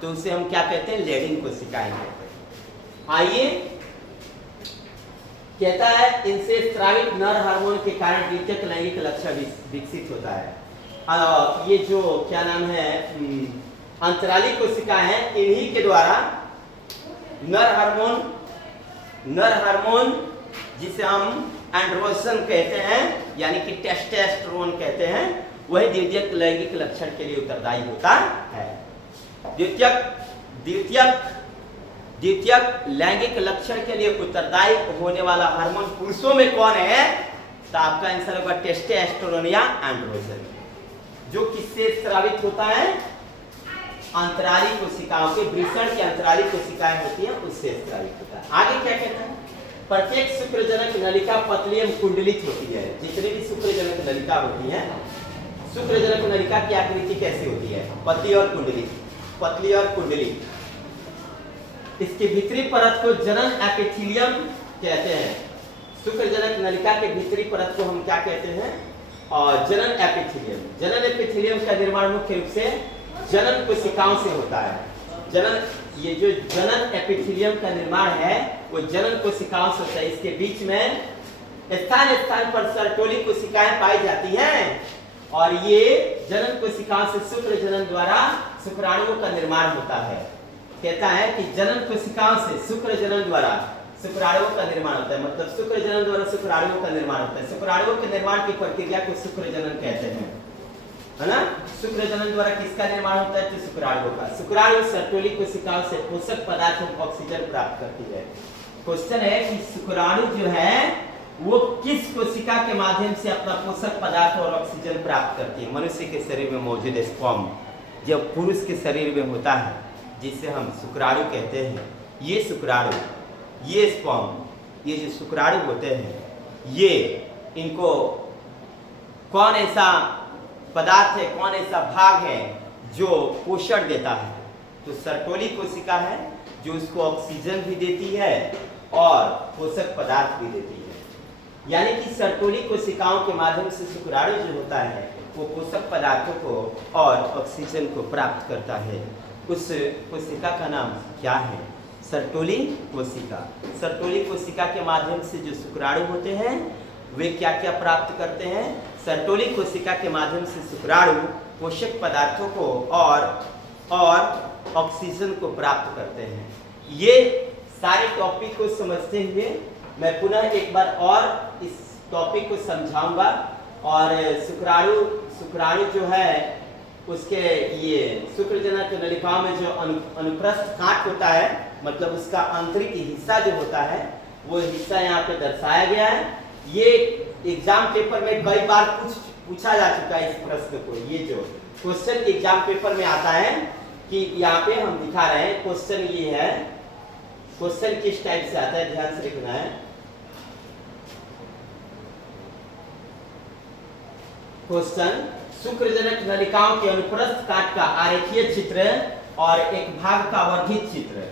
तो उसे हम क्या कहते हैं, लेडिंग कोशिकाएं कहते हैं। आइए, कहता है इनसे स्रावित नर हार्मोन के कारण द्वितीयक लैंगिक लक्षण विकसित होता है। ये जो क्या नाम है, अंतराली कोशिकाएं हैं, इन्हीं के द्वारा नर हार्मोन जिसे हम एंड्रोजन कहते हैं, यानी कि टेस्टोस्टेरोन कहते हैं, वही द्वितीयक लैंगिक लक्षण के लिए उत्तरदायी होता है। द्वितीयक लैंगिक लक्षण के लिए उत्तरदायी होने वाला हार्मोन पुरुषों में कौन है? तो आपका आंसर होगा टेस्टोस्टेरोन या एंड्रोजन, जो किससे स्रावित होता है, अंतराली कोशिकाओं के, वृषण की अंतराली कोशिकाएं होती हैं, उससे स्रावित होता है। आगे क्या कहता है, प्रत्येक शुक्रजनक नलिका पतली एवं कुंडलित होती है। जितनी भी शुक्रजनक नलिका होती है, शुक्रजनक नलिका की आकृति कैसी होती है, पतली और कुंडलित। इसके भीतरी परत को जनन एपिथेलियम कहते हैं। शुक्रजनक नलिका के भीतरी परत को हम क्या कहते हैं, और जनन एपिथेलियम का निर्माण मुख्य रूप से जनन कोशिकाओं से होता है। ये जो जनन एपिथेलियम का निर्माण है वो जनन कोशिकाओं से होता है। इसके बीच में स्थान स्थान पर सर्टोली कोशिकाएं पाई जाती हैं, और ये जनन कोशिकाओं से शुक्र जनन द्वारा शुक्राणुओं का निर्माण होता है। कहता है कि जनन कोशिकाओं से शुक्र जनन द्वारा शुक्राणुओं का निर्माण होता है, मतलब शुक्र जनन द्वारा शुक्राणुओं का निर्माण होता है। शुक्राणुओं के निर्माण की प्रक्रिया को शुक्र जनन कहते हैं, है ना। शुक्र जनन द्वारा किसका निर्माण होता है, तो शुक्राणुओं का। शुक्राणु सर्टोली कोशिकाओं से पोषक पदार्थों को ऑक्सीजन प्राप्त करती है। क्वेश्चन है कि शुक्राणु जो है वो किस कोशिका के माध्यम से अपना पोषक पदार्थ और ऑक्सीजन प्राप्त करती है। मनुष्य के शरीर में मौजूद स्पर्म जब पुरुष के शरीर में होता है, जिसे हम शुक्राणु कहते हैं, ये शुक्राणु, ये स्पर्म, ये जो शुक्राणु होते हैं, ये इनको कौन ऐसा पदार्थ है, कौन ऐसा भाग है जो पोषण देता है, तो सर्टोली कोशिका है, जो उसको ऑक्सीजन भी देती है और पोषक पदार्थ भी देती है। यानी कि सर्टोली कोशिकाओं के माध्यम से शुक्राणु जो होता है वो पोषक पदार्थों को और ऑक्सीजन को प्राप्त करता है। उस कोशिका का नाम क्या है, सर्टोली कोशिका। सर्टोली कोशिका के माध्यम से जो शुक्राणु होते हैं वे क्या क्या प्राप्त करते हैं, सर्टोली कोशिका के माध्यम से शुक्राणु पोषक पदार्थों को और ऑक्सीजन को प्राप्त करते हैं। ये सारे टॉपिक को समझते हुए मैं पुनः एक बार और इस टॉपिक को समझाऊंगा। और शुक्राणु जो है उसके ये शुक्रजनक नलिकाओं में जो अनुप्रस्थ काट होता है, मतलब उसका आंतरिक हिस्सा जो होता है, वो हिस्सा यहाँ पे दर्शाया गया है। ये एग्जाम पेपर में कई बार पूछा जा चुका है इस प्रश्न को। ये जो क्वेश्चन एग्जाम पेपर में आता है कि यहाँ पे हम दिखा रहे हैं, क्वेश्चन ये है, क्वेश्चन किस टाइप से आता है, ध्यान से लिखना है। क्वेश्चन, शुक्रजनक नलिकाओं के अनुप्रस्थ काट का आरेखीय चित्र और एक भाग का वर्धित चित्र।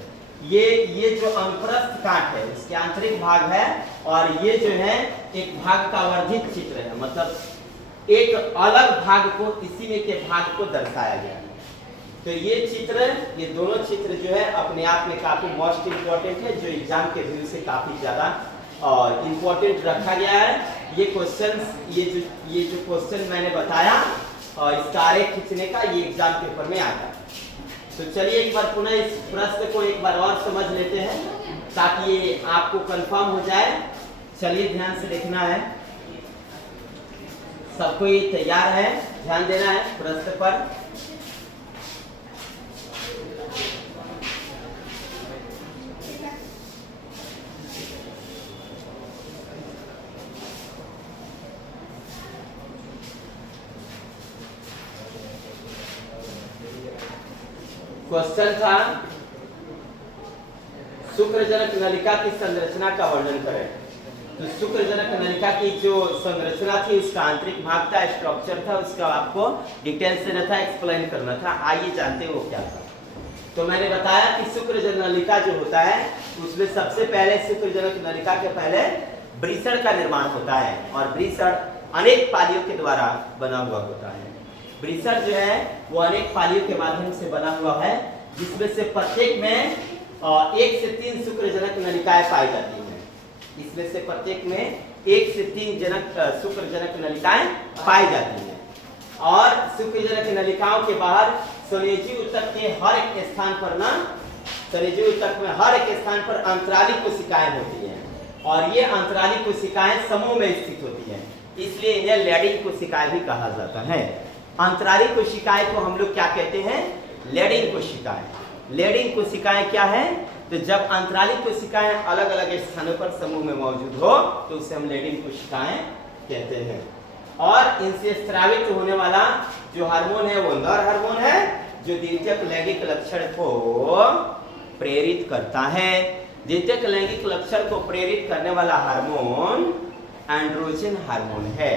ये जो अनुप्रस्थ काट है इसके आंतरिक भाग है, और ये जो है एक भाग का वर्धित चित्र है, मतलब एक अलग भाग को, इसी में के भाग को दर्शाया गया है। तो ये चित्र, ये दोनों चित्र जो है अपने आप में काफी मोस्ट इम्पोर्टेंट है, जो एग्जाम के व्यू से काफी ज्यादा और इम्पोर्टेंट रखा गया है। ये क्वेश्चन, ये जो क्वेश्चन मैंने बताया और इसका आरेख खींचने का, ये एग्जाम पेपर में आता है। तो चलिए एक बार पुनः इस प्रश्न को एक बार और समझ लेते हैं ताकि ये आपको कंफर्म हो जाए। चलिए ध्यान से देखना है, सबको ये तैयार है, ध्यान देना है प्रश्न पर। क्वेश्चन था शुक्रजनक नलिका की संरचना का वर्णन करें। तो शुक्रजनक नलिका की जो संरचना थी, उसका आंतरिक भाग था, स्ट्रक्चर था, उसका आपको डिटेल से न था एक्सप्लेन करना था। आइए जानते वो क्या था। तो मैंने बताया कि शुक्रजनक नलिका जो होता है उसमें सबसे पहले शुक्रजनक नलिका के पहले वृषण का निर्माण होता है और वृषण अनेक पालियों के द्वारा बना हुआ होता है। वृषण जो है वो अनेक पालियों के माध्यम से बना हुआ है, जिसमें से प्रत्येक में 1 से 3 शुक्रजनक नलिकाएं पाई जाती हैं। इसमें से प्रत्येक में 1 से 3 शुक्रजनक नलिकाएं पाई जाती हैं। और शुक्रजनक नलिकाओं के बाहर संयोजी ऊतक के हर एक स्थान पर संयोजी ऊतक में हर एक स्थान पर अंतराली कोशिकाएं होती हैं और ये अंतराली कोशिकाएं समूह में स्थित होती हैं, इसलिए इन्हें लैडिंग कोशिकाएं भी कहा जाता है। अंतराली कोशिकाएं को हम लोग क्या कहते हैं? लैडिंग कोशिकाएं। लैडिंग कोशिकाएं क्या है? तो जब अंतराली कोशिकाएं अलग अलग स्थानों पर समूह में मौजूद हो तो उसे हम लैडिंग कोशिकाएं कहते हैं। और इनसे स्रावित होने वाला जो हार्मोन है वो नर हार्मोन है, जो द्वितीयक लैंगिक लक्षण को प्रेरित करता है। द्वितीयक लैंगिक लक्षण को प्रेरित करने वाला हार्मोन एंड्रोजन हार्मोन है,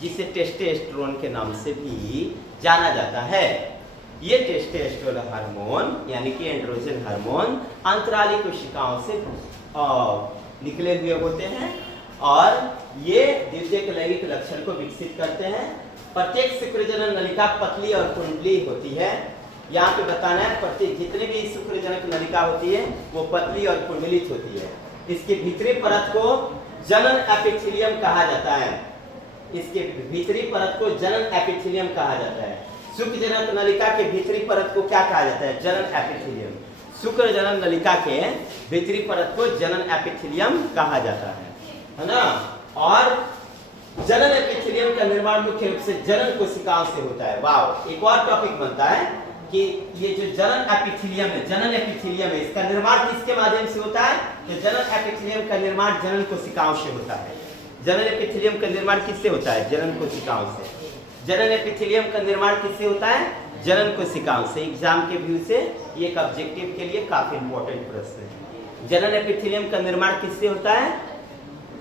जिसे टेस्टोस्टेरोन के नाम से भी जाना जाता है। ये टेस्टोस्टेरोन हार्मोन यानी कि एंड्रोजन हार्मोन अंतराली कोशिकाओं से निकले हुए होते हैं और ये द्वितीयक लैंगिक लक्षण को विकसित करते हैं। प्रत्येक शुक्रजनक नलिका पतली और कुंडली होती है। यहाँ पे बताना है प्रत्येक जितने भी शुक्रजनक नलिका होती है वो पतली और कुंडलित होती है। इसके भीतरी परत को जनन एपिथेलियम कहा जाता है। इसके भीतरी परत को जनन एपिथेलियम कहा जाता है। शुक्रजनक नलिका के भीतरी परत को क्या कहा जाता है? जनन एपिथेलियम। शुक्रजनक नलिका के भीतरी परत को जनन एपिथेलियम कहा जाता है ना। और जनन एपिथेलियम का निर्माण मुख्य रूप से जनन कोशिकाओं से होता है। वाह, एक और टॉपिक बनता है कि ये जो जनन एपिथेलियम है, इसका निर्माण किसके माध्यम से होता है? तो जनन एपिथेलियम का निर्माण जनन कोशिकाओं से होता है। जनन एपिथेलियम का निर्माण किससे होता है? जनन कोशिकाओं से। जनन एपिथेलियम का निर्माण किससे होता है? जनन कोशिकाओं से। एग्जाम के व्यू से ये एक ऑब्जेक्टिव के लिए काफी इंपॉर्टेंट प्रश्न है। जनन एपिथेलियम का निर्माण किससे होता है?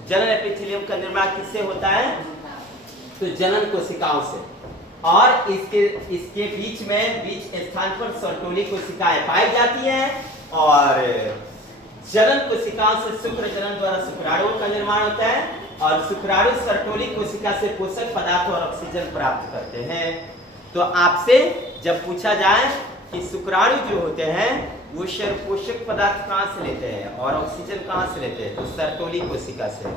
जनन एपिथेलियम का निर्माण किससे होता है? तो जनन कोशिकाओं से। और इसके बीच स्थान पर सर्टोली कोशिकाएं पाई जाती हैं और जनन कोशिकाओं से शुक्रजनन द्वारा शुक्राणुओं का निर्माण होता है और शुक्राणु सर्टोली कोशिका से पोषक पदार्थ और ऑक्सीजन प्राप्त करते हैं। तो आपसे जब पूछा जाए कि शुक्राणु जो होते हैं वो पोषक पदार्थ कहाँ से लेते हैं और ऑक्सीजन कहाँ से लेते हैं? तो सर्टोली कोशिका से।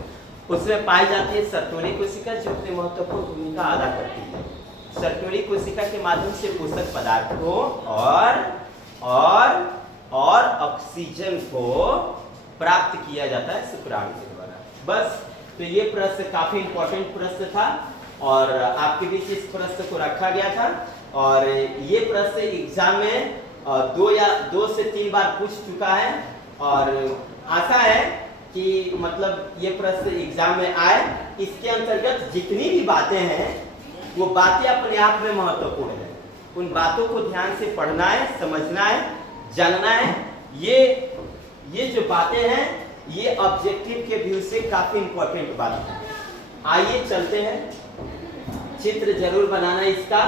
उसमें पाई जाती है सर्टोली कोशिका, जो अपनी महत्वपूर्ण भूमिका अदा करती है। सर्टोली कोशिका के माध्यम से पोषक पदार्थ को और ऑक्सीजन को प्राप्त किया जाता है शुक्राणु के द्वारा। बस, तो ये प्रश्न काफी इंपॉर्टेंट प्रश्न था और आपके बीच इस प्रश्न को रखा गया था और ये प्रश्न एग्जाम में 2 से 3 बार पूछ चुका है और आशा है कि मतलब ये प्रश्न एग्जाम में आए। इसके अंतर्गत जितनी भी बातें हैं वो बातें अपने आप में महत्वपूर्ण है। उन बातों को ध्यान से पढ़ना है, समझना है, जानना है। ये जो बातें हैं ये ऑब्जेक्टिव के व्यू से काफी इंपॉर्टेंट बात है। आइए चलते हैं, चित्र जरूर बनाना इसका।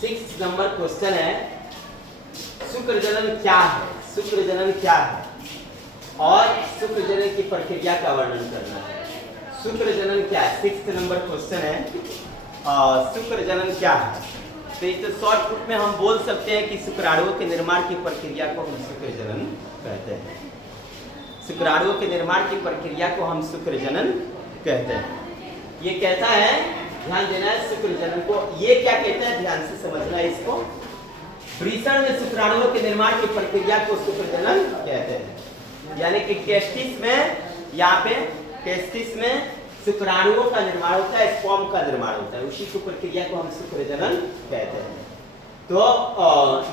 6 नंबर क्वेश्चन है, शुक्रजनन क्या है? शुक्रजनन क्या है और शुक्रजनन की प्रक्रिया का वर्णन करना है। शुक्रजनन क्या है? 6 नंबर क्वेश्चन है, शुक्रजनन क्या है? तो इस शॉर्ट रूप में हम बोल सकते हैं कि शुक्राणुओं के निर्माण की प्रक्रिया को हम शुक्रजनन कहते हैं। शुक्राणुओं के निर्माण की प्रक्रिया को हम शुक्रजनन कहते हैं। ये कहता है ध्यान देना है शुक्र जनन को। ये क्या कहते हैं, ध्यान से समझना है इसको। वृषण में शुक्राणुओं के निर्माण की प्रक्रिया को शुक्र जनन कहते हैं। यानी कि टेस्टिस में, यहाँ पे टेस्टिस में शुक्राणुओं का निर्माण होता है, स्पर्म का निर्माण होता है, उसी को प्रक्रिया को हम शुक्र जनन कहते हैं। तो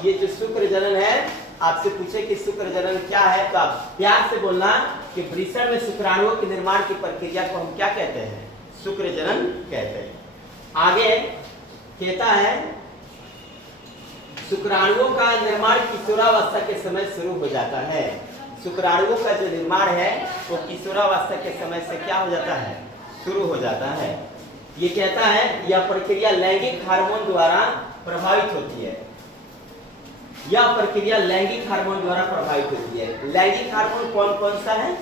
ये जो शुक्र जनन है, आपसे पूछे कि शुक्र जनन क्या है, तो आप प्यार से बोलना कि वृषण में शुक्राणुओं के निर्माण की प्रक्रिया को हम क्या कहते हैं, शुक्र जनन कहते हैं। आगे कहता है शुक्राणुओं का निर्माण किशोरावस्था के समय शुरू हो जाता है। शुक्राणुओं का जो निर्माण है वो किशोरावस्था के समय से क्या हो जाता है, शुरू हो जाता है। ये कहता है यह प्रक्रिया लैंगिक हार्मोन द्वारा प्रभावित होती है। यह प्रक्रिया लैंगिक हार्मोन द्वारा प्रभावित होती है। लैंगिक हार्मोन कौन कौन सा है,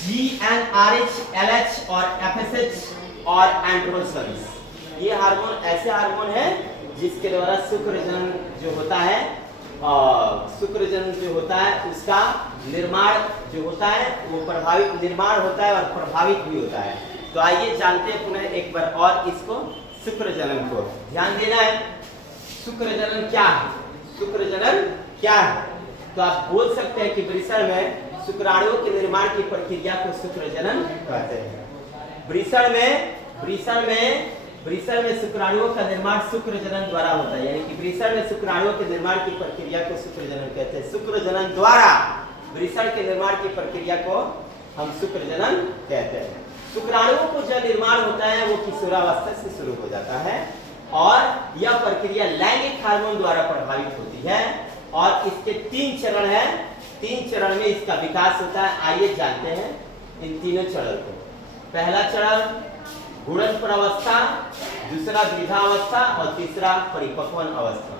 GnRH, LH और FSH और एंड्रोजन। ये हार्मोन ऐसे हार्मोन है जिसके द्वारा शुक्र जनन जो होता है, शुक्र जनन जो होता है उसका निर्माण जो होता है वो प्रभावित निर्माण होता है और प्रभावित भी होता है। तो आइए जानते हैं पुनः एक बार और इसको, शुक्र जनन को। ध्यान देना है शुक्र जनन क्या है, शुक्र जनन क्या है। तो आप बोल सकते हैं कि वृषण में शुक्राणुओं के निर्माण की प्रक्रिया को शुक्र जनन कहते हैं। वृषण में शुक्राणुओं का निर्माण शुक्र जनन द्वारा होता है। यानी कि वृषण में शुक्राणुओं के निर्माण की प्रक्रिया को शुक्र जनन कहते हैं। शुक्र जनन द्वारा वृषण के निर्माण की प्रक्रिया को हम शुक्र जनन कहते हैं। शुक्राणुओं को जो निर्माण होता है वो किशोरावस्था से शुरू हो जाता है और यह प्रक्रिया लैंगिक हार्मोन द्वारा प्रभावित होती है और इसके 3 चरण हैं। 3 चरण में इसका विकास होता है। आइए जानते हैं इन तीनों चरण को। पहला चरण गुणन अवस्था, दूसरा वृद्धावस्था और तीसरा परिपक्वन अवस्था।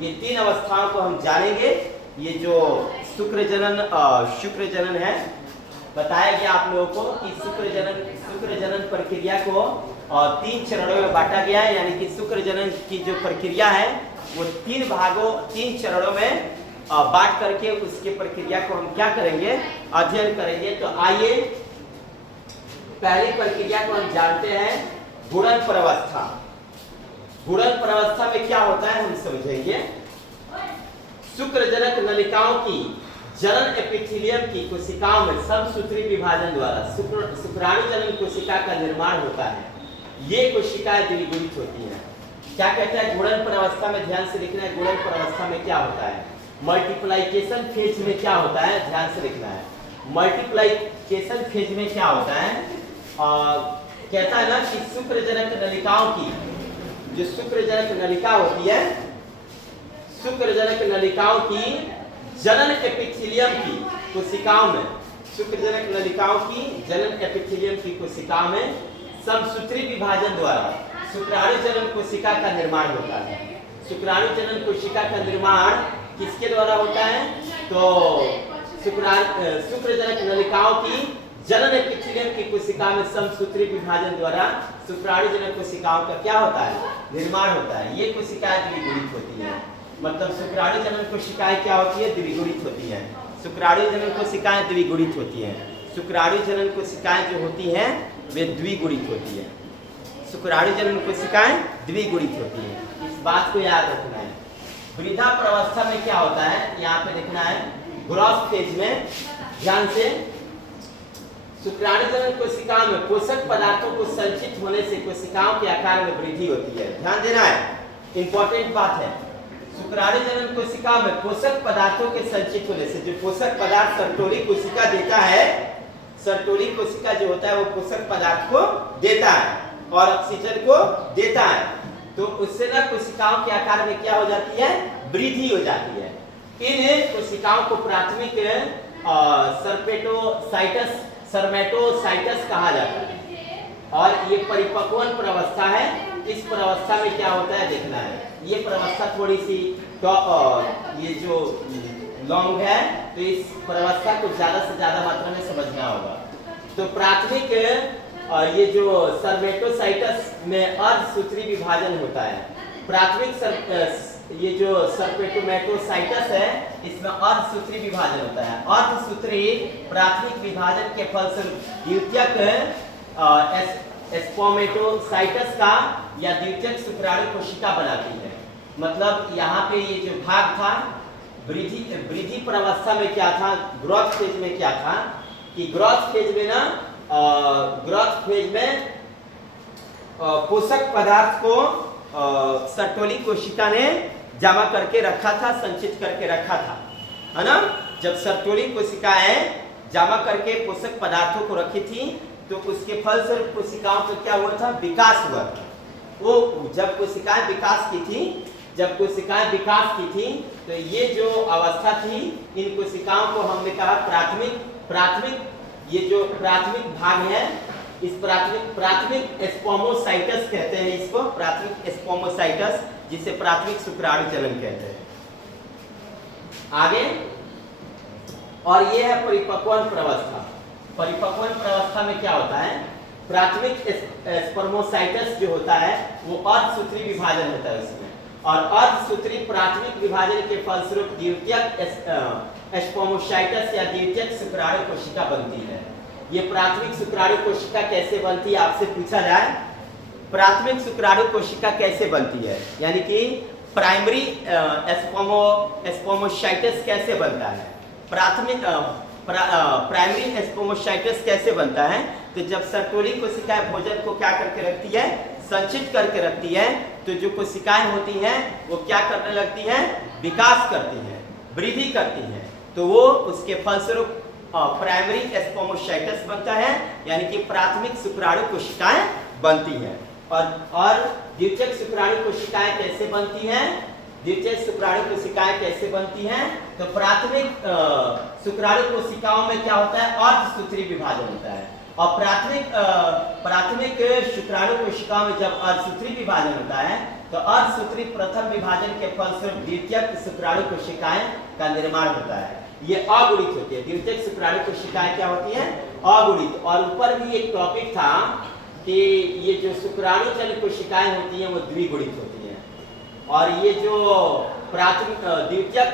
ये 3 अवस्थाओं को हम जानेंगे। ये जो शुक्र जनन है, बताया गया आप लोगों को कि शुक्र जनन प्रक्रिया को 3 चरणों में बांटा गया है। यानी कि शुक्र जनन की जो प्रक्रिया है वो 3 चरणों में बांट करके उसकी प्रक्रिया को हम क्या करेंगे, अध्ययन करेंगे। तो आइए पहली प्रक्रिया को हम जानते हैं, गुणन प्रवस्था। गुणन प्रवस्था में क्या होता है हम समझेंगे। शुक्रजनक नलिकाओं की जनन एपिथेलियम की कोशिकाओं में समसूत्री विभाजन द्वारा शुक्राणु जनन कोशिका का निर्माण होता है। ये कोशिकाएं द्विगुणित होती हैं। क्या कहता है गुणन प्रवस्था में, ध्यान से लिखना है। गुणन प्रवस्था में क्या होता है, मल्टीप्लाइकेशन फेज में क्या होता है, ध्यान से लिखना है। मल्टीप्लाइकेशन फेज में क्या होता है, कहता है ना कि शुक्रजनक नलिकाओं की, जो शुक्रजनक नलिका होती है, शुक्रजनक नलिकाओं की जनन एपिथेलियम की कोशिकाओं में, शुक्रजनक नलिकाओं की जनन एपिथेलियम की कोशिकाओं में समसूत्री विभाजन द्वारा शुक्राणु जनन कोशिका का निर्माण होता है। शुक्राणु जनन कोशिका का निर्माण किसके द्वारा होता है, तो शुक्रजनक नलिकाओं की जनन एपिथेलियम की कोशिका में समसूत्री विभाजन द्वारा शुक्राणु जनन कोशिकाओं का क्या होता है, निर्माण होता है। ये कोशिकाएं द्विगुणित होती हैं। मतलब शुक्राणु जनन कोशिकाएं क्या होती है, द्विगुणित होती हैं। शुक्राणु जनन कोशिकाएं द्विगुणित होती हैं। शुक्राणु जनन कोशिकाएं जो होती हैं वे द्विगुणित होती हैं। शुक्राणु जनन कोशिकाएं द्विगुणित होती हैं। इस बात को याद रखना है। वृद्धा प्रवस्था में क्या होता है, यहाँ पे देखना है। ग्रोथ फेज में ध्यान से, शुक्राणु जनन कोशिकाओं में पोषक पदार्थों को संचित होने से कोशिकाओं के आकार में वृद्धि होती है। ध्यान देना है, इंपॉर्टेंट बात है। शुक्राणु जनन कोशिकाओं में पोषक पदार्थों के संचित होने से, जो पोषक पदार्थ सर्टोरी कोशिका देता है, सर्टोरी कोशिका जो होता है वो पोषक पदार्थ को देता है और ऑक्सीजन को देता है। तो उससे ना कोशिकाओं के आकार में क्या हो जाती है, वृद्धि हो जाती है। इन कोशिकाओं को प्राथमिक सर्मेटोसाइटस कहा जाता है और ये परिपक्वन प्रवस्था है। इस प्रवस्था में क्या होता है देखना है। ये प्रवस्था थोड़ी सी तो ये जो लॉन्ग है, तो इस प्रवस्था को ज्यादा से ज्यादा मात्रा में समझना होगा। तो प्राथमिक ये जो सर्मेटोसाइटस में अर्धसूत्री विभाजन होता है। प्राथमिक ये जो सर्पेटोमेटोसाइटस है इसमें अर्धसूत्री विभाजन होता है। अर्धसूत्री प्राथमिक विभाजन के फलस्वरूप द्वितीयक स्पर्मेटोसाइटस का या द्वितीयक शुक्राणु कोशिका बनाती है। मतलब यहाँ पे ये जो भाग था वृद्धि प्रावस्था में क्या था, ग्रोथ फेज में क्या था कि ग्रोथ फेज में ना ग्रोथ फेज में पोषक पदार्थ को सर्टोली कोशिका ने जमा करके रखा था, संचित करके रखा था, है ना। जब सर्टोली कोशिकाएं जमा करके पोषक पदार्थों को रखी थी तो उसके फलस्वरूप कोशिकाओं का क्या हुआ था, विकास हुआ था। वो जब कोशिकाएं विकास की थी तो ये जो अवस्था थी, इन कोशिकाओं को हमने कहा प्राथमिक ये जो प्राथमिक भाग है, इस प्राथमिक स्पर्मोसाइटस कहते हैं इसको, प्राथमिक स्पर्मोसाइटस, जिसे प्राथमिक शुक्राणु चलन कहते हैं। आगे, और ये है परिपक्वन प्रावस्था। परिपक्वन प्रावस्था में क्या होता है, प्राथमिक स्पर्मोसाइटस जो होता है वो अर्धसूत्री विभाजन होता है उसमें, और अर्धसूत्री प्राथमिक विभाजन के फलस्वरूप द्वितीयक स्पर्मोसाइटस या द्वितीयक शुक्राणु कोशिका बनती है। ये प्राथमिक शुक्राणु कोशिका कैसे बनती है आपसे पूछा जाए, प्राथमिक शुक्राणु कोशिका कैसे बनती है, यानी कि प्राइमरी स्पर्मोसाइटस कैसे बनता है, प्राइमरी स्पर्मोसाइटस कैसे बनता है। तो जब सर्टोली कोशिकाएं भोजन को क्या करके रखती है, संचित करके रखती है, तो जो कोशिकाएं होती हैं वो क्या करने लगती हैं, विकास करती हैं, वृद्धि करती हैं, तो वो उसके फलस्वरूप प्राइमरी स्पर्मोसाइटस बनता है, यानी कि प्राथमिक शुक्राणु कोशिकाएं बनती हैं। और द्वितीयक शुक्राणु कोशिकाएं कैसे बनती हैं, द्वितीयक शुक्राणु कोशिकाएं कैसे बनती हैं, तो प्राथमिक शुक्राणु कोशिकाओं में क्या होता है, अर्धसूत्री विभाजन होता है, और प्राथमिक शुक्राणु कोशिकाओं में जब अर्धसूत्री विभाजन होता है तो अर्धसूत्री प्रथम विभाजन के फलस्वरूप द्वितीयक शुक्राणु कोशिकाएं का निर्माण होता है। ये अगुणित होती है, द्वितीयक शुक्राणु कोशिकाएं क्या होती हैं, अगुणित। और ऊपर भी एक टॉपिक था कि ये जो शुक्राणु जन कोशिकाएं होती हैं वो द्विगुणित होती हैं, और ये जो प्राथमिक द्वितीयक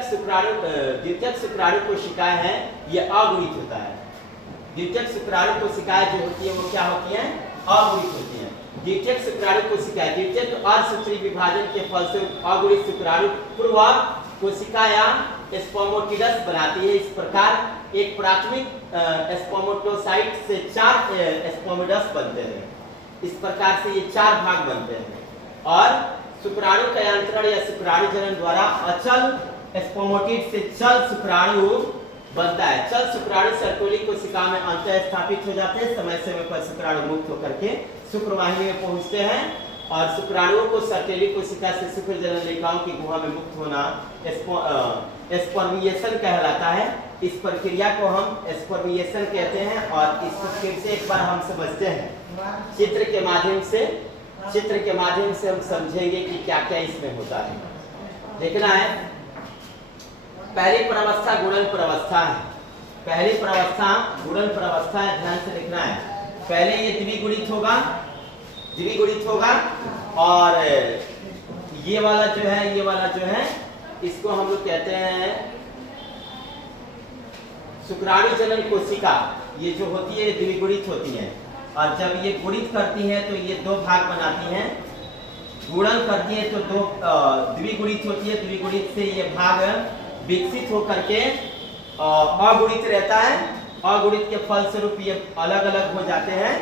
शुक्राणु कोशिकाएं हैं ये अगुणित होता है। द्वितीयक शुक्राणु कोशिकाएं जो होती है वो क्या होती हैं, अगुणित होती हैं। द्वितीयक शुक्राणु कोशिकाएं द्वितीयक अर्धसूत्री विभाजन के फलस्वरूप अगुणित शुक्राणु पूर्व कोशिका या स्पर्मोटिडस बनाती है। इस प्रकार एक प्राथमिक स्पर्मोटोसाइट से 4 स्पर्मिडस बनते हैं। इस प्रकार से ये 4 भाग बनते हैं, और शुक्राणु का यांत्रण या शुक्राणु जनन द्वारा अचल स्पर्मोटिड से चल शुक्राणु बनता है। चल शुक्राणु सर्टोली कोशिका में अंतः स्थापित हो जाते हैं, समय समय पर शुक्राणु मुक्त होकर के शुक्रवाहिनी में पहुंचते हैं, और शुक्राणुओं को सर्टोली कोशिका से शुक्र जनन लेखाओं की गुहा में मुक्त होना स्पर्मिएशन कहलाता है। इस प्रक्रिया को हम स्पर्मिएशन कहते हैं, और इसको फिर से एक बार हम समझते हैं चित्र के माध्यम से हम समझेंगे कि क्या क्या इसमें होता है। देखना है, पहली प्रावस्था गुणन प्रावस्था है, पहली प्रावस्था गुणन प्रावस्था है, ध्यान से लिखना है। पहले ये द्विगुणित होगा, और ये वाला जो है इसको हम लोग कहते हैं शुक्राणु जनन कोशिका। ये जो होती है द्विगुणित होती है, और जब ये गुणित करती हैं तो ये 2 भाग बनाती हैं, गुणन करती है तो 2 द्विगुणित होती है, द्विगुणित से ये भाग विकसित होकर के अगुणित रहता है। अगुणित के फलस्वरूप ये अलग अलग हो जाते हैं।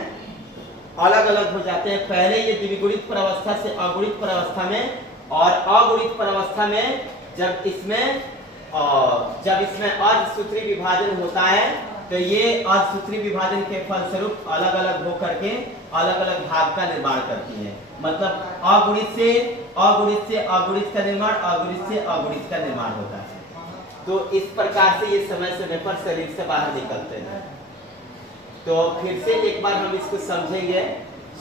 पहले ये द्विगुणित प्रावस्था से अगुणित प्रावस्था में, और अगुणित प्रावस्था में जब इसमें अर्धसूत्री विभाजन होता है तो ये अर्धसूत्री विभाजन के फलस्वरूप अलग अलग होकर के अलग अलग भाग का निर्माण करती है। मतलब अगुणित से अगुणित का निर्माण, अगुणित से अगुणित का निर्माण होता है। तो इस प्रकार से ये समय समय पर शरीर से बाहर निकलते हैं। तो फिर से एक बार हम इसको समझेंगे,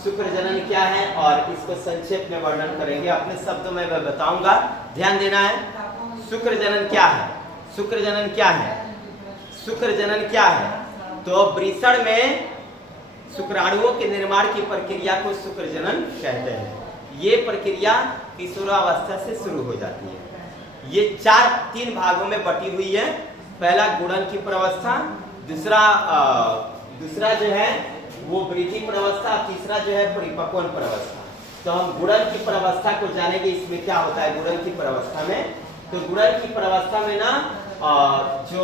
शुक्र जनन क्या है, और इसको संक्षेप में वर्णन करेंगे, अपने शब्दों में मैं बताऊंगा, ध्यान देना है। शुक्र जनन क्या है, शुक्र जनन क्या है, शुक्र जनन क्या है, तो वृषण में शुक्राणुओं के निर्माण की प्रक्रिया को शुक्र जनन कहते हैं। ये प्रक्रिया किशोरावस्था से शुरू हो जाती है। ये 3 भागों में बटी हुई है। पहला गुणन की प्रावस्था, दूसरा जो है वो वृद्धि प्रवस्था, तीसरा जो है परिपक्वन प्रवस्था। तो हम गुणन की प्रवस्था को जानेंगे, इसमें क्या होता है गुणन की प्रवस्था में। तो गुणन की प्रवस्था में ना जो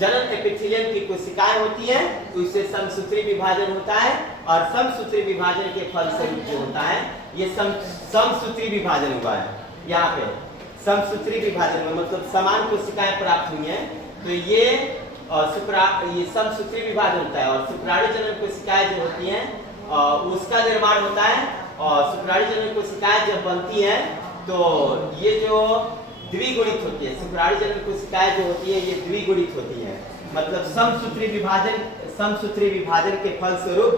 जनन एपिथेलियम की कोशिकाएं होती हैं उससे समसूत्री विभाजन होता है, और समसूत्री विभाजन के फलस्वरूप जो होता है ये समसूत्री विभाजन हुआ है। यहाँ पे समसूत्री विभाजन में मतलब समान कोशिकाएं प्राप्त हुई हैं, तो ये समसूत्री विभाजन होता है। और शुक्राणु जनन कोशिकाएं जो होती हैं उसका निर्माण होता है, और शुक्राणु जनन कोशिकाएं जब बनती हैं तो ये जो द्विगुणित होती है, शुक्राणु जनन कोशिकाएं जो होती है ये द्विगुणित होती है। मतलब समसूत्री विभाजन के फलस्वरूप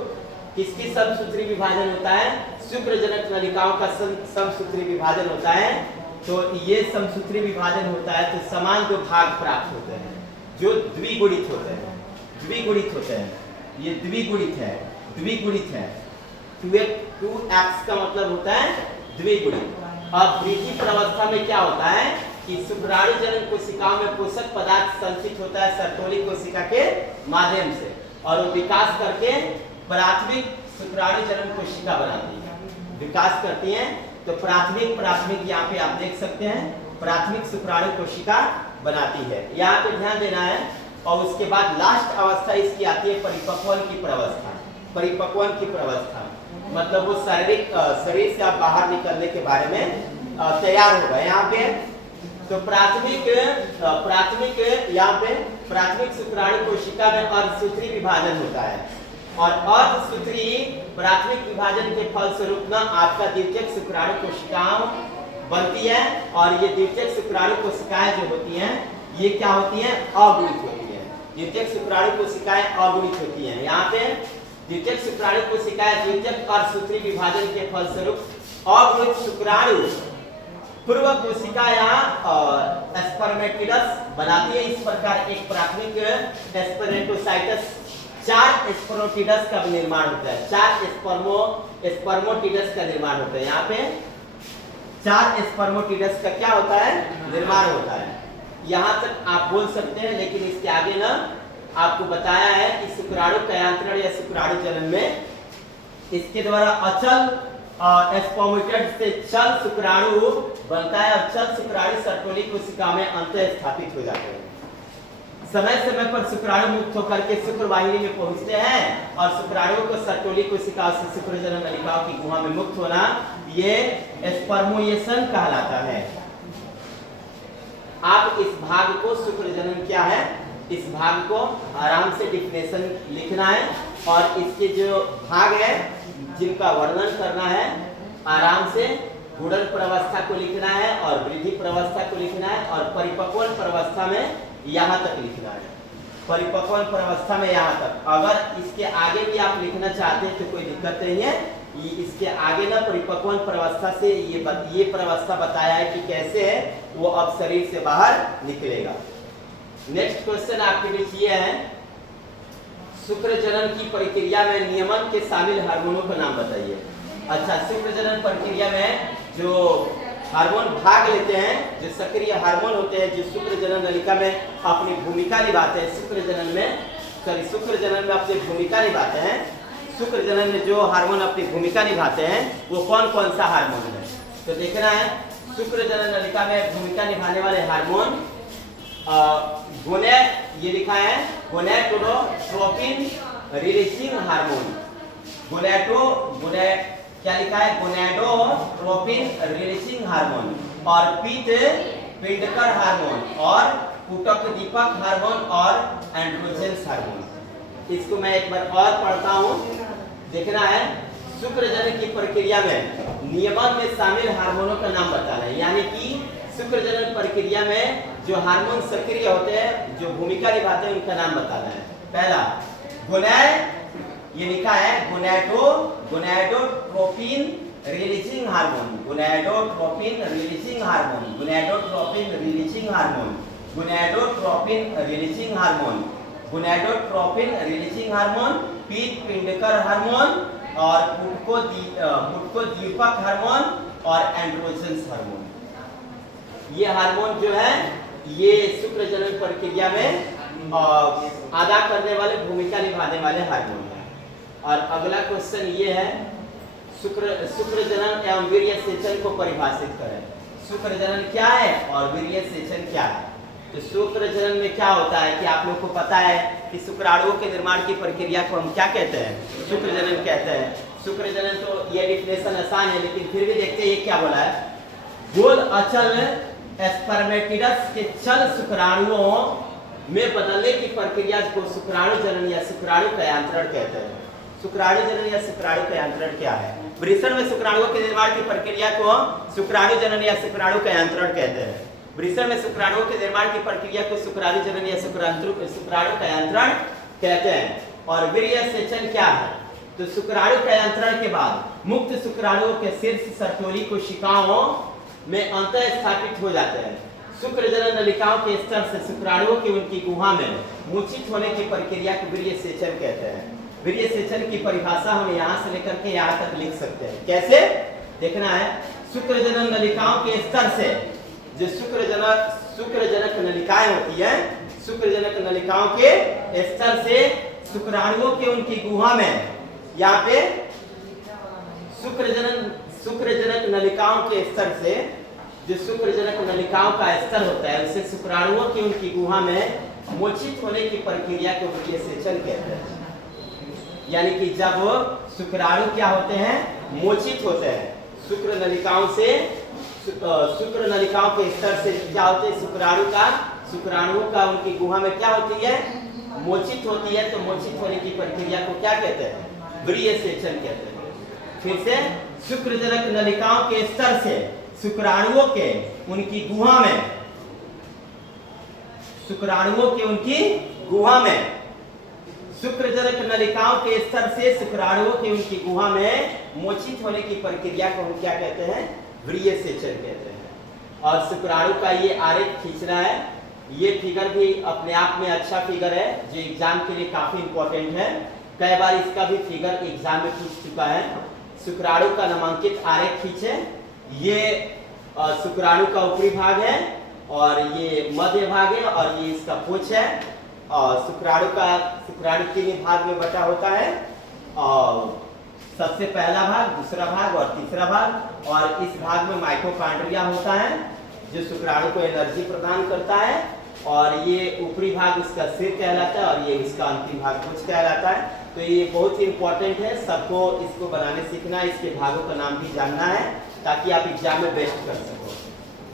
किसकी समसूत्री विभाजन होता है, शुक्रजनक नलिकाओं का समसूत्री विभाजन होता है। तो ये समसूत्री विभाजन होता है तो समान दो भाग प्राप्त होते हैं जो द्विगुणित होते हैं, द्विगुणित होते हैं। ये द्विगुणित है, द्विगुणित है। 2x का मतलब होता है द्विगुणित। अब वृद्धि प्रवस्था में क्या होता है कि शुक्राणु जनन कोशिकाओं में पोषक पदार्थ संचित होता है सर्तोली कोशिका के माध्यम से, और वो विकास करके प्राथमिक शुक्राणु जनन कोशिका बनाती है, विकास करती हैं। तो प्राथमिक यहाँ पे आप देख सकते हैं, प्राथमिक शुक्राणु कोशिका बनाती है, यहाँ पे ध्यान देना है। और उसके बाद लास्ट अवस्था इसकी आती है परिपक्वन की प्रवस्था। परिपक्वन की प्रवस्था मतलब वो शरीर से आप बाहर निकलने के बारे में तैयार होगा। यहाँ पे तो प्राथमिक यहाँ पे प्राथमिक शुक्राणु कोशिका में अर्धसूत्री विभाजन होता है, और अर्धसूत्री प्राथमिक विभाजन के फलस्वरूप ना आपका द्वितीयक शुक्राणु कोशिकाएं बनती है। और ये द्वितीयक शुक्राणु कोशिकाएं जो होती हैं ये क्या होती हैं, अगुणित होती हैं। द्वितीयक शुक्राणु कोशिकाएं अगुणित होती हैं। यहाँ पे द्वितीयक शुक्राणु कोशिकाएं द्वितीयक अर्धसूत्री विभाजन के फलस्वरूप अगुणित शुक्राणु पूर्व कोशिका यहाँ स्पर्मेटिडस बनाती है। इस प्रकार एक प्राथमिक स्पर्मेटोसाइटस 4 स्पर्मेटिडस का निर्माण होता है, 4 स्पर्मेटिडस का निर्माण होता है। यहाँ पे 4 स्पर्मेटिडस का क्या होता है, निर्माण होता है। यहाँ तक आप बोल सकते हैं, लेकिन इसके आगे ना आपको बताया है कि शुक्राणु कयांतरण या शुक्राणु जनन में इसके द्वारा अचल स्पर्मेटिड से चल शुक्राणु बनता है, और चल शुक्राणु सर्तोली कोशिका में अंतः स्थापित हो जाते हैं। समय समय पर शुक्राणु मुक्त होकर के शुक्रवाहिनी में पहुंचते हैं, और शुक्राणुओं को सर्तोली कोशिका से शुक्रजनन नलिकाओं की गुहा में मुक्त होना ये स्पर्मोएशन कहलाता है। आप इस भाग को शुक्रजनन क्या है, इस भाग को आराम से डिफिनेशन लिखना है, और इसके जो भाग है जिनका वर्णन करना है आराम से गुणन प्रवस्था को लिखना है, और वृद्धि प्रवस्था को लिखना है, और परिपक्वन प्रवस्था में यहाँ तक लिखना है। परिपक्वन प्रवस्था में यहाँ तक। अगर इसके आगे भी आप लिखना चाहते हैं तो कोई दिक्कत नहीं है। इसके आगे ना परिपक्वन प्रवस्था से ये प्रवस्था बताया है कि कैसे है वो अब शरीर से बाहर निकलेगा। नेक्स्ट क्वेश्चन आपके बीच ये है, शुक्र जनन की प्रक्रिया में नियमन के शामिल हार्मोनों का नाम बताइए। अच्छा, शुक्र जनन प्रक्रिया में जो हार्मोन भाग लेते हैं, जो सक्रिय हार्मोन होते हैं जो शुक्र जनन नलिका में अपनी भूमिका निभाते हैं, शुक्र जनन में अपनी भूमिका निभाते हैं। शुक्र जनन में जो हार्मोन अपनी भूमिका निभाते हैं वो कौन कौन सा हार्मोन है, तो देखना है। शुक्र जनन नलिका में भूमिका निभाने वाले हार्मोन ये लिखा है गोनेटोट्रोपिन रिलीजिंग हार्मोन। क्या लिखा है, गोनेडोट्रोपिन रिलीजिंग हार्मोन, और पिंडकर हार्मोन, और कुटक दीपक हार्मोन, और एंड्रोजेंस हार्मोन। इसको मैं एक बार और पढ़ता हूँ, देखना है। शुक्र जनन की प्रक्रिया में नियमन में शामिल हार्मोनों का नाम बताना है, यानी कि शुक्र जनन प्रक्रिया में जो हार्मोन सक्रिय होते हैं जो भूमिका निभाते हैं उनका नाम बताना है। पहला ये लिखा है gonadotropin releasing hormone, gonadotropin releasing hormone, gonadotropin releasing hormone, gonadotropin releasing hormone, gonadotropin releasing hormone, पिंडकर हार्मोन, और पुटको दीपक हार्मोन, और एंड्रोजेंस हार्मोन। ये हार्मोन जो है ये शुक्र जनन प्रक्रिया में अदा करने वाले, भूमिका निभाने वाले हार्मोन हैं। और अगला क्वेश्चन ये है, शुक्र जनन एवं वीर्य सेचन को परिभाषित करें। शुक्र जनन क्या है और वीर्य सेचन क्या है? तो शुक्र जनन में क्या होता है कि आप लोग को पता है कि शुक्राणुओं के निर्माण की प्रक्रिया को हम क्या कहते हैं? शुक्र जनन कहते हैं। शुक्र जनन तो ये डिफिनेशन आसान है, लेकिन फिर भी देखते हैं ये क्या बोला है। गोल अचल स्पर्मेटिडस के चल शुक्राणुओं में बदलने की प्रक्रिया को शुक्राणु जनन या शुक्राणु कयांत्रण कहते हैं। शुक्राणु जनन या शुक्राणु कयांत्रण क्या है? वृषण में शुक्राणुओं के निर्माण की प्रक्रिया को शुक्राणु जनन या शुक्राणु कयांत्रण कहते हैं। वृषण में शुक्राणुओं के निर्माण की प्रक्रिया को शुक्राणु जनन या शुक्राणु कयांत्रण कहते हैं। और वीर्य सेचन क्या है? तो शुक्राणु कयांत्रण के बाद मुक्त शुक्राणुओं के शीर्ष सर्टोरी कोशिकाओं में अंतः स्थापित हो जाते हैं। शुक्र जनन नलिकाओं के स्तर से शुक्राणुओं की उनकी गुहा में मूर्छित होने की प्रक्रिया को वीर्य सेचन कहते हैं। वीर्य सेचन की परिभाषा हम यहाँ से लेकर के यहाँ तक लिख सकते हैं। कैसे देखना है? शुक्र जनन नलिकाओं के स्तर से जो शुक्रजनक नलिकाएं होती हैं, शुक्रजनक नलिकाओं के स्तर से शुक्राणुओं के उनकी गुहा में, यहाँ पे शुक्रजनक नलिकाओं के स्तर से जो शुक्रजनक नलिकाओं का स्तर होता है उसे शुक्राणुओं की उनकी गुहा में मूर्छित होने की प्रक्रिया को वीर्य सेचन कहते हैं। यानी कि जब शुक्राणु क्या होते हैं? मूर्छित होते हैं। शुक्र नलिकाओं के स्तर से क्या होते हैं? शुक्राणुओं का उनकी गुहा में क्या होती है? मूर्छित होती है। तो मूर्छित होने की प्रक्रिया को क्या कहते हैं? वीर्य सेचन कहते हैं। फिर से शुक्रजनक नलिकाओं के स्तर से शुक्राणुओं के उनकी गुहा में, शुक्राणुओं की उनकी गुहा में, शुक्रजनक नलिकाओं के स्तर से शुक्राणुओं की उनकी गुहा में मूर्छित होने की प्रक्रिया को हम क्या कहते हैं? वीर्य सेचन कहते हैं। और शुक्राणु का ये आरेख खींचना है। ये फिगर भी अपने आप में अच्छा फिगर है जो एग्जाम के लिए काफी इंपॉर्टेंट है। कई बार इसका भी फिगर एग्जाम में पूछ चुका है। शुक्राणु का नामांकित आरेख खींचे। ये शुक्राणु का ऊपरी भाग है और ये मध्य भाग है और ये इसका पूंछ है। और शुक्राणु 3 भाग में बटा होता है। और सबसे पहला भाग, दूसरा भाग और तीसरा भाग। और इस भाग में माइटोकॉन्ड्रिया होता है जो शुक्राणु को एनर्जी प्रदान करता है। और ये ऊपरी भाग इसका सिर कहलाता है और ये इसका अंतिम भाग पूंछ कहलाता है। तो ये बहुत ही इंपॉर्टेंट है, सबको इसको बनाने सीखना है। इसके भागों का नाम भी जानना है ताकि आप एग्जाम में बेस्ट कर सको।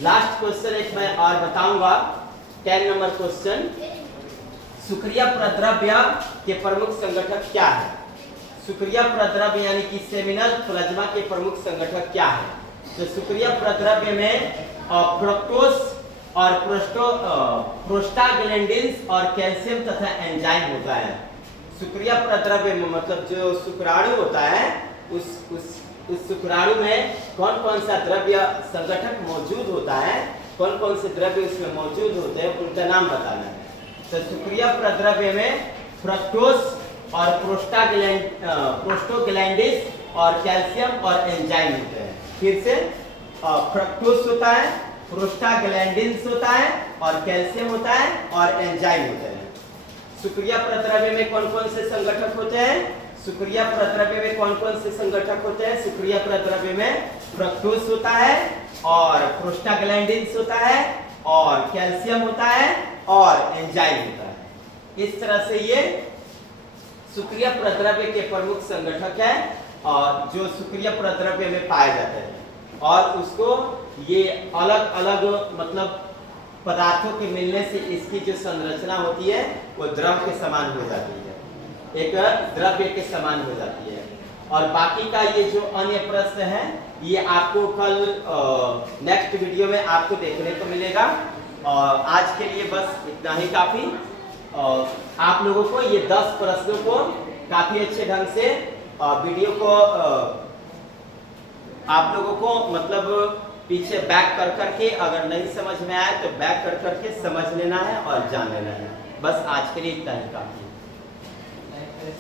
लास्ट क्वेश्चन एक मैं और बताऊंगा, 10 नंबर क्वेश्चन। शुक्रिया प्रद्रव्य के प्रमुख संगठक क्या है? शुक्रिया प्रद्रव्य यानी कि सेमिनल प्लाज्मा के प्रमुख संगठक क्या है? तो शुक्रिया प्रद्रव्य में फ्रक्टोज और प्रोस्टाग्लैंडिन्स और कैल्शियम तथा एंजाइम होता है। शुक्रिया प्रद्रव्य में मतलब जो शुक्राणु होता है उस शुक्राणु में कौन कौन सा द्रव्य संगठक मौजूद होता है, कौन कौन से द्रव्य उसमें मौजूद होते हैं, उनका नाम बताना है। तो शुक्रिया प्रद्रव्य में फ्रक्टोज और प्रोस्टाग्लैंडिन्स और कैल्शियम और एंजाइम होते हैं। फिर से फ्रक्टोज होता है, प्रोस्टाग्लैंडिन्स होता है और कैल्शियम होता है और एंजाइम होते हैं। शुक्रिया प्रद्रव्य में कौन कौन से संगठक होते हैं? शुक्रिया प्रद्रव्य में कौन कौन से संगठक होते हैं? शुक्रिया प्रद्रव्य में फ्रक्टोज होता है और प्रोस्टाग्लैंडिन्स होता है और कैल्शियम होता है और एंजाइम होता है। इस तरह से ये शुक्रिया प्रद्रव्य के प्रमुख संगठक है और जो शुक्रिया प्रद्रव्य में पाए जाते हैं। और उसको ये अलग अलग मतलब पदार्थों के मिलने से इसकी जो संरचना होती है वो द्रव के समान हो जाती है, एक द्रव्य के समान हो जाती है। और बाकी का ये जो अन्य प्रश्न है ये आपको कल नेक्स्ट वीडियो में आपको देखने को मिलेगा। और आज के लिए बस इतना ही काफी। आप लोगों को ये 10 प्रश्नों को काफी अच्छे ढंग से वीडियो को आप लोगों को मतलब पीछे बैक कर करके अगर नहीं समझ में आए तो बैक कर करके समझ लेना है और जान लेना है। बस आज के लिए इतना ही काफी है।